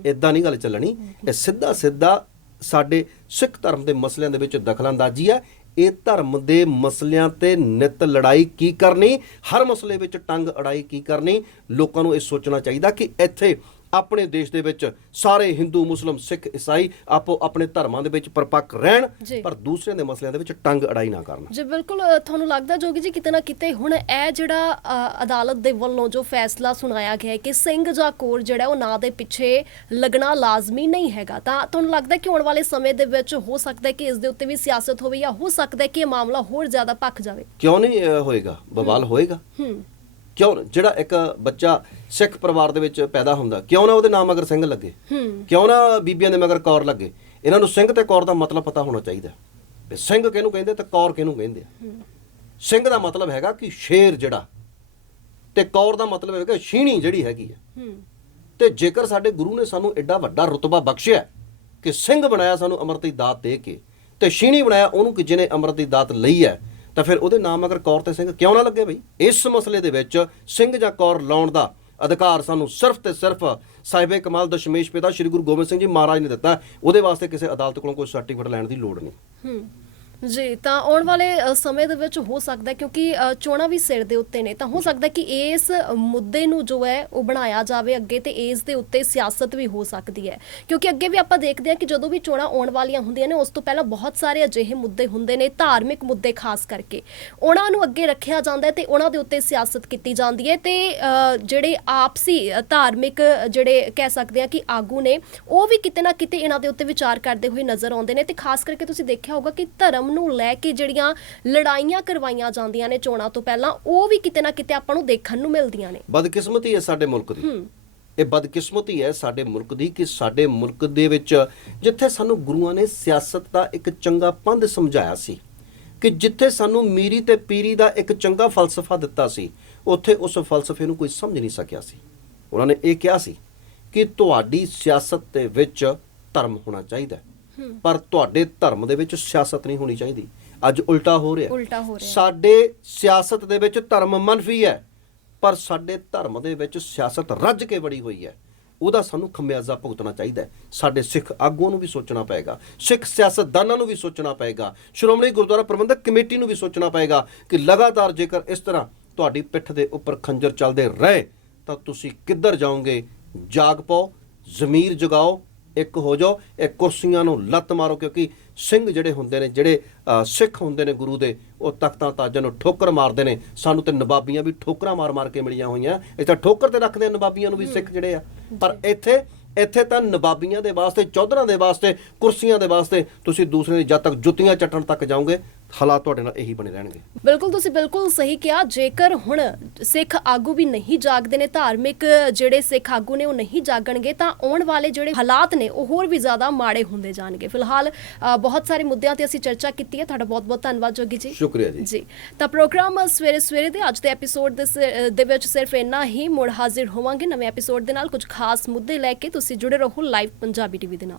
ਇਦਾਂ ਨਹੀਂ ਗੱਲ ਚੱਲਣੀ। ਇਹ ਸਿੱਧਾ ਸਿੱਧਾ ਸਾਡੇ ਸਿੱਖ ਧਰਮ ਦੇ ਮਸਲਿਆਂ ਦੇ ਵਿੱਚ ਦਖਲਅੰਦਾਜ਼ੀ ਹੈ। ਇਹ ਧਰਮ ਦੇ ਮਸਲਿਆਂ ਤੇ ਨਿਤ ਲੜਾਈ ਕੀ ਕਰਨੀ? ਹਰ ਮਸਲੇ ਵਿੱਚ ਟੰਗ ਅੜਾਈ ਕੀ ਕਰਨੀ? ਲੋਕਾਂ ਨੂੰ ਇਹ ਸੋਚਣਾ ਚਾਹੀਦਾ ਕਿ ਇੱਥੇ ਆਪਣੇ ਦੇਸ਼ ਦੇ ਵਿੱਚ ਸਾਰੇ ਹਿੰਦੂ ਮੁਸਲਮ ਸਿੱਖ ਈਸਾਈ ਆਪੋ ਆਪਣੇ ਧਰਮਾਂ ਦੇ ਵਿੱਚ ਪਰਪੱਕ। ਰਹਿਣ ਪਰ ਦੂਸਰਿਆਂ ਦੇ ਮਸਲਿਆਂ ਦੇ ਵਿੱਚ ਟੰਗ ਅੜਾਈ ਨਾ ਕਰਨ। ਜੀ ਬਿਲਕੁਲ ਤੁਹਾਨੂੰ ਲੱਗਦਾ ਜੋਗੀ ਜੀ ਕਿਤੇ ਨਾ ਕਿਤੇ ਹੁਣ ਇਹ ਜਿਹੜਾ ਅਦਾਲਤ ਦੇ ਵੱਲੋਂ ਜੋ ਫੈਸਲਾ ਸੁਣਾਇਆ ਗਿਆ ਹੈ ਕਿ ਸਿੰਘ ਜਾਂ ਕੋਰ ਜਿਹੜਾ ਉਹ ਨਾਂ ਦੇ ਪਿੱਛੇ ਲੱਗਣਾ ਲਾਜ਼ਮੀ ਨਹੀਂ ਹੈਗਾ ਤਾਂ ਤੁਹਾਨੂੰ ਲੱਗਦਾ ਕਿ ਆਉਣ ਵਾਲੇ ਸਮੇਂ ਦੇ ਵਿੱਚ ਹੋ ਸਕਦਾ ਹੈ ਕਿ ਇਸ ਦੇ ਉੱਤੇ ਵੀ ਸਿਆਸਤ ਹੋਵੇ ਜਾਂ ਹੋ ਸਕਦਾ ਹੈ ਕਿ ਇਹ ਮਾਮਲਾ ਹੋਰ ਜ਼ਿਆਦਾ ਭੱਖ ਜਾਵੇ? ਕਿਉਂ ਨਹੀਂ ਹੋਏਗਾ? ਬਵਾਲ ਹੋਏਗਾ? ਹੂੰ। ਕਿਉਂ ਜਿਹੜਾ ਇੱਕ ਬੱਚਾ ਸਿੱਖ ਪਰਿਵਾਰ ਦੇ ਵਿੱਚ ਪੈਦਾ ਹੁੰਦਾ ਕਿਉਂ ਨਾ ਉਹਦੇ ਨਾਮ ਮਗਰ ਸਿੰਘ ਲੱਗੇ? ਕਿਉਂ ਨਾ ਬੀਬੀਆਂ ਦੇ ਮਗਰ ਕੌਰ ਲੱਗੇ? ਇਹਨਾਂ ਨੂੰ ਸਿੰਘ ਤੇ ਕੌਰ ਦਾ ਮਤਲਬ ਪਤਾ ਹੋਣਾ ਚਾਹੀਦਾ। ਵੀ ਸਿੰਘ ਕਿਹਨੂੰ ਕਹਿੰਦੇ ਤੇ ਕੌਰ ਕਿਹਨੂੰ ਕਹਿੰਦੇ ਸਿੰਘ ਦਾ ਮਤਲਬ ਹੈਗਾ ਕਿ ਸ਼ੇਰ ਜਿਹੜਾ ਤੇ ਕੌਰ ਦਾ ਮਤਲਬ ਹੈਗਾ ਛੀਣੀ ਜਿਹੜੀ ਹੈਗੀ ਹੂੰ। ਤੇ ਜੇਕਰ ਸਾਡੇ ਗੁਰੂ ਨੇ ਸਾਨੂੰ ਐਡਾ ਵੱਡਾ ਰਤਬਾ ਬਖਸ਼ਿਆ ਕਿ ਸਿੰਘ ਬਣਾਇਆ ਸਾਨੂੰ ਅੰਮ੍ਰਿਤ ਦੀ ਦਾਤ ਦੇ ਕੇ ਤੇ ਛੀਣੀ ਬਣਾਇਆ ਉਹਨੂੰ ਕਿ ਜਿਹਨੇ ਅੰਮ੍ਰਿਤ ਦੀ ਦਾਤ ਲਈ ਹੈ ਤਾਂ ਫਿਰ ਉਹਦੇ ਨਾਮ ਅਗਰ ਕੌਰ ਤੇ ਸਿੰਘ ਕਿਉਂ ਨਾ ਲੱਗੇ ਬਈ? ਇਸ ਮਸਲੇ ਦੇ ਵਿੱਚ ਸਿੰਘ ਜਾਂ ਕੌਰ ਲਾਉਣ ਦਾ ਅਧਿਕਾਰ ਸਾਨੂੰ ਸਿਰਫ ਤੇ ਸਿਰਫ ਸਾਹਿਬੇ ਕਮਾਲ ਦਸ਼ਮੇਸ਼ ਪਿਤਾ ਸ੍ਰੀ ਗੁਰੂ ਗੋਬਿੰਦ ਸਿੰਘ ਜੀ ਮਹਾਰਾਜ ਨੇ ਦਿੱਤਾ। ਉਹਦੇ ਵਾਸਤੇ ਕਿਸੇ ਅਦਾਲਤ ਕੋਲੋਂ ਕੋਈ ਸਰਟੀਫਿਕੇਟ ਲੈਣ ਦੀ ਲੋੜ ਨਹੀਂ। ਹੂੰ। ਜੀ, ਤਾਂ ਆਉਣ ਵਾਲੇ ਸਮੇਂ ਦੇ ਵਿੱਚ ਹੋ ਸਕਦਾ ਕਿਉਂਕਿ ਚੋਣਾਂ ਵੀ ਸਿਰ ਦੇ ਉੱਤੇ ਨੇ। ਤਾਂ ਹੋ ਸਕਦਾ ਕਿ ਇਸ ਮੁੱਦੇ ਨੂੰ ਜੋ ਹੈ, ਉਹ ਬਣਾਇਆ ਜਾਵੇ ਅੱਗੇ ਤੇ ਇਸ ਦੇ ਉੱਤੇ ਸਿਆਸਤ ਵੀ ਹੋ ਸਕਦੀ ਹੈ। ਕਿਉਂਕਿ ਅੱਗੇ ਵੀ ਆਪਾਂ ਦੇਖਦੇ ਹਾਂ ਕਿ ਜਦੋਂ ਵੀ ਚੋਣਾਂ ਆਉਣ ਵਾਲੀਆਂ ਹੁੰਦੀਆਂ ਨੇ, ਉਸ ਤੋਂ ਪਹਿਲਾਂ ਬਹੁਤ ਸਾਰੇ ਅਜਿਹੇ ਮੁੱਦੇ ਹੁੰਦੇ ਨੇ, ਧਾਰਮਿਕ ਮੁੱਦੇ ਖਾਸ ਕਰਕੇ। ਉਹਨਾਂ ਨੂੰ ਅੱਗੇ ਰੱਖਿਆ ਜਾਂਦਾ ਹੈ ਤੇ ਉਹਨਾਂ ਦੇ ਉੱਤੇ ਸਿਆਸਤ ਕੀਤੀ ਜਾਂਦੀ ਹੈ ਤੇ ਜਿਹੜੇ ਆਪਸੀ ਧਾਰਮਿਕ ਜਿਹੜੇ ਕਹਿ ਸਕਦੇ ਆ ਕਿ ਆਗੂ ਨੇ, ਉਹ ਵੀ ਕਿਤੇ ਨਾ ਕਿਤੇ ਇਹਨਾਂ ਦੇ ਉੱਤੇ ਵਿਚਾਰ ਕਰਦੇ ਹੋਏ ਨਜ਼ਰ ਆਉਂਦੇ ਨੇ। ਤੇ ਖਾਸ ਕਰਕੇ ਤੁਸੀਂ ਦੇਖਿਆ ਹੋਗਾ ਕਿ ਧਰਮ ਨੂੰ ਲੈ ਕੇ ਜਿਹੜੀਆਂ ਲੜਾਈਆਂ ਕਰਵਾਈਆਂ ਜਾਂਦੀਆਂ ਨੇ ਚੋਣਾਂ ਤੋਂ ਪਹਿਲਾਂ ਉਹ ਵੀ ਕਿਤੇ ਨਾ ਕਿਤੇ ਆਪਾਂ ਨੂੰ ਦੇਖਣ ਨੂੰ ਮਿਲਦੀਆਂ ਨੇ। ਬਦਕਿਸਮਤੀ ਹੈ ਸਾਡੇ ਮੁਲਕ ਦੀ। ਇਹ ਬਦਕਿਸਮਤੀ ਹੈ ਸਾਡੇ ਮੁਲਕ ਦੀ ਕਿ ਸਾਡੇ ਮੁਲਕ ਦੇ ਵਿੱਚ ਜਿੱਥੇ ਸਾਨੂੰ ਗੁਰੂਆਂ ਨੇ ਸਿਆਸਤ ਦਾ ਇੱਕ ਚੰਗਾ ਪੰਧ ਸਮਝਾਇਆ ਸੀ ਕਿ ਜਿੱਥੇ ਸਾਨੂੰ ਮੀਰੀ ਤੇ ਪੀਰੀ ਦਾ ਇੱਕ ਚੰਗਾ ਫਲਸਫਾ ਦਿੱਤਾ ਸੀ ਉੱਥੇ ਉਸ ਫਲਸਫੇ ਨੂੰ ਕੋਈ ਸਮਝ ਨਹੀਂ ਸਕਿਆ ਸੀ। ਉਹਨਾਂ ਨੇ ਇਹ ਕਿਹਾ ਸੀ ਕਿ ਤੁਹਾਡੀ ਸਿਆਸਤ ਦੇ ਵਿੱਚ ਧਰਮ ਹੋਣਾ ਚਾਹੀਦਾ ਹੂੰ। ਪਰ ਤੁਹਾਡੇ ਧਰਮ ਦੇ ਵਿੱਚ ਸਿਆਸਤ ਨਹੀਂ ਹੋਣੀ ਚਾਹੀਦੀ। ਅੱਜ ਉਲਟਾ ਹੋ ਰਿਹਾ। ਉਲਟਾ ਹੋ ਰਿਹਾ। ਸਾਡੇ ਸਿਆਸਤ ਦੇ ਵਿੱਚ ਧਰਮ ਮਨਫੀ ਹੈ ਪਰ ਸਾਡੇ ਧਰਮ ਦੇ ਵਿੱਚ ਸਿਆਸਤ ਰੱਜ ਕੇ ਬੜੀ ਹੋਈ ਹੈ। ਉਹਦਾ ਸਾਨੂੰ ਖਮਿਆਜ਼ਾ ਭੁਗਤਣਾ ਚਾਹੀਦਾ ਹੈ। ਸਾਡੇ ਸਿੱਖ ਆਗੂਆਂ ਨੂੰ ਵੀ ਸੋਚਣਾ ਪਏਗਾ। ਸਿੱਖ ਸਿਆਸਤਦਾਨਾਂ ਨੂੰ ਵੀ ਸੋਚਣਾ ਪਏਗਾ। ਸ਼੍ਰੋਮਣੀ ਗੁਰਦੁਆਰਾ ਪ੍ਰਬੰਧਕ ਕਮੇਟੀ ਨੂੰ ਵੀ ਸੋਚਣਾ ਪਏਗਾ ਕਿ ਲਗਾਤਾਰ ਜੇਕਰ ਇਸ ਤਰ੍ਹਾਂ ਤੁਹਾਡੀ ਪਿੱਠ ਦੇ ਉੱਪਰ ਖੰਜਰ ਚੱਲਦੇ ਰਹੇ ਤਾਂ ਤੁਸੀਂ ਕਿੱਧਰ ਜਾਓਗੇ? ਜਾਗ ਪਾਓ ਜ਼ਮੀਰ ਜਗਾਓ ਇੱਕ ਹੋ ਜਾਓ ਇਹ ਕੁਰਸੀਆਂ ਨੂੰ ਲੱਤ ਮਾਰੋ ਕਿਉਂਕਿ ਸਿੰਘ ਜਿਹੜੇ ਹੁੰਦੇ ਨੇ ਜਿਹੜੇ ਸਿੱਖ ਹੁੰਦੇ ਨੇ ਗੁਰੂ ਦੇ ਉਹ ਤਖਤਾਂ ਤਾਜਾਂ ਨੂੰ ਠੋਕਰ ਮਾਰਦੇ ਨੇ। ਸਾਨੂੰ ਤੇ ਨਵਾਬੀਆਂ ਵੀ ਠੋਕਰਾਂ ਮਾਰ ਮਾਰ ਕੇ ਮਿਲੀਆਂ ਹੋਈਆਂ। ਇਹ ਤਾਂ ਠੋਕਰ ਤੇ ਰੱਖਦੇ ਆ ਨਵਾਬੀਆਂ ਨੂੰ ਵੀ ਸਿੱਖ ਜਿਹੜੇ ਆ। ਪਰ ਇੱਥੇ ਇੱਥੇ ਤਾਂ ਨਵਾਬੀਆਂ ਦੇ ਵਾਸਤੇ ਚੌਧਰਾਂ ਦੇ ਵਾਸਤੇ ਕੁਰਸੀਆਂ ਦੇ ਵਾਸਤੇ ਤੁਸੀਂ ਦੂਸਰੇ ਜਦ ਤੱਕ ਜੁੱਤੀਆਂ ਚੱਟਣ ਤੱਕ ਜਾਓਗੇ ਹਾਲਾਤ ਤੁਹਾਡੇ ਨਾਲ ਇਹੀ ਬਣੇ ਰਹਿਣਗੇ। ਬਿਲਕੁਲ ਤੁਸੀਂ ਬਿਲਕੁਲ ਸਹੀ ਕਿਹਾ। ਜੇਕਰ ਹੁਣ ਸਿੱਖ ਆਗੂ ਵੀ ਨਹੀਂ ਜਾਗਦੇ ਨੇ ਧਾਰਮਿਕ ਜਿਹੜੇ ਸਿੱਖ ਆਗੂ ਨੇ ਉਹ ਨਹੀਂ ਜਾਗਣਗੇ ਤਾਂ ਆਉਣ ਵਾਲੇ ਜਿਹੜੇ ਹਾਲਾਤ ਨੇ ਉਹ ਹੋਰ ਵੀ ਜ਼ਿਆਦਾ ਮਾੜੇ ਹੁੰਦੇ ਜਾਣਗੇ। ਫਿਲਹਾਲ ਬਹੁਤ ਸਾਰੇ ਮੁੱਦਿਆਂ ਤੇ ਅਸੀਂ ਚਰਚਾ ਕੀਤੀ ਹੈ। ਤੁਹਾਡਾ ਬਹੁਤ ਬਹੁਤ ਧੰਨਵਾਦ ਜੋਗੀ ਜੀ। ਸ਼ੁਕਰੀਆ ਜੀ। ਜੀ। ਤਾਂ ਪ੍ਰੋਗਰਾਮ ਸਵੇਰੇ ਸਵੇਰੇ ਦੇ ਅੱਜ ਦੇ ਐਪੀਸੋਡ ਦੇ ਵਿੱਚ ਸਿਰਫ ਇੰਨਾ ਹੀ। ਮੁੜ ਹਾਜ਼ਰ ਹੋਵਾਂਗੇ ਨਵੇਂ ਐਪੀਸੋਡ ਦੇ ਨਾਲ। ਕੁਝ ਖਾਸ ਮੁੱਦੇ ਲੈ ਕੇ ਤੁਸੀਂ ਜੁੜੇ ਰਹੋ ਲਾਈਵ ਪੰਜਾਬੀ ਟੀਵੀ ਦੇ ਨਾਲ।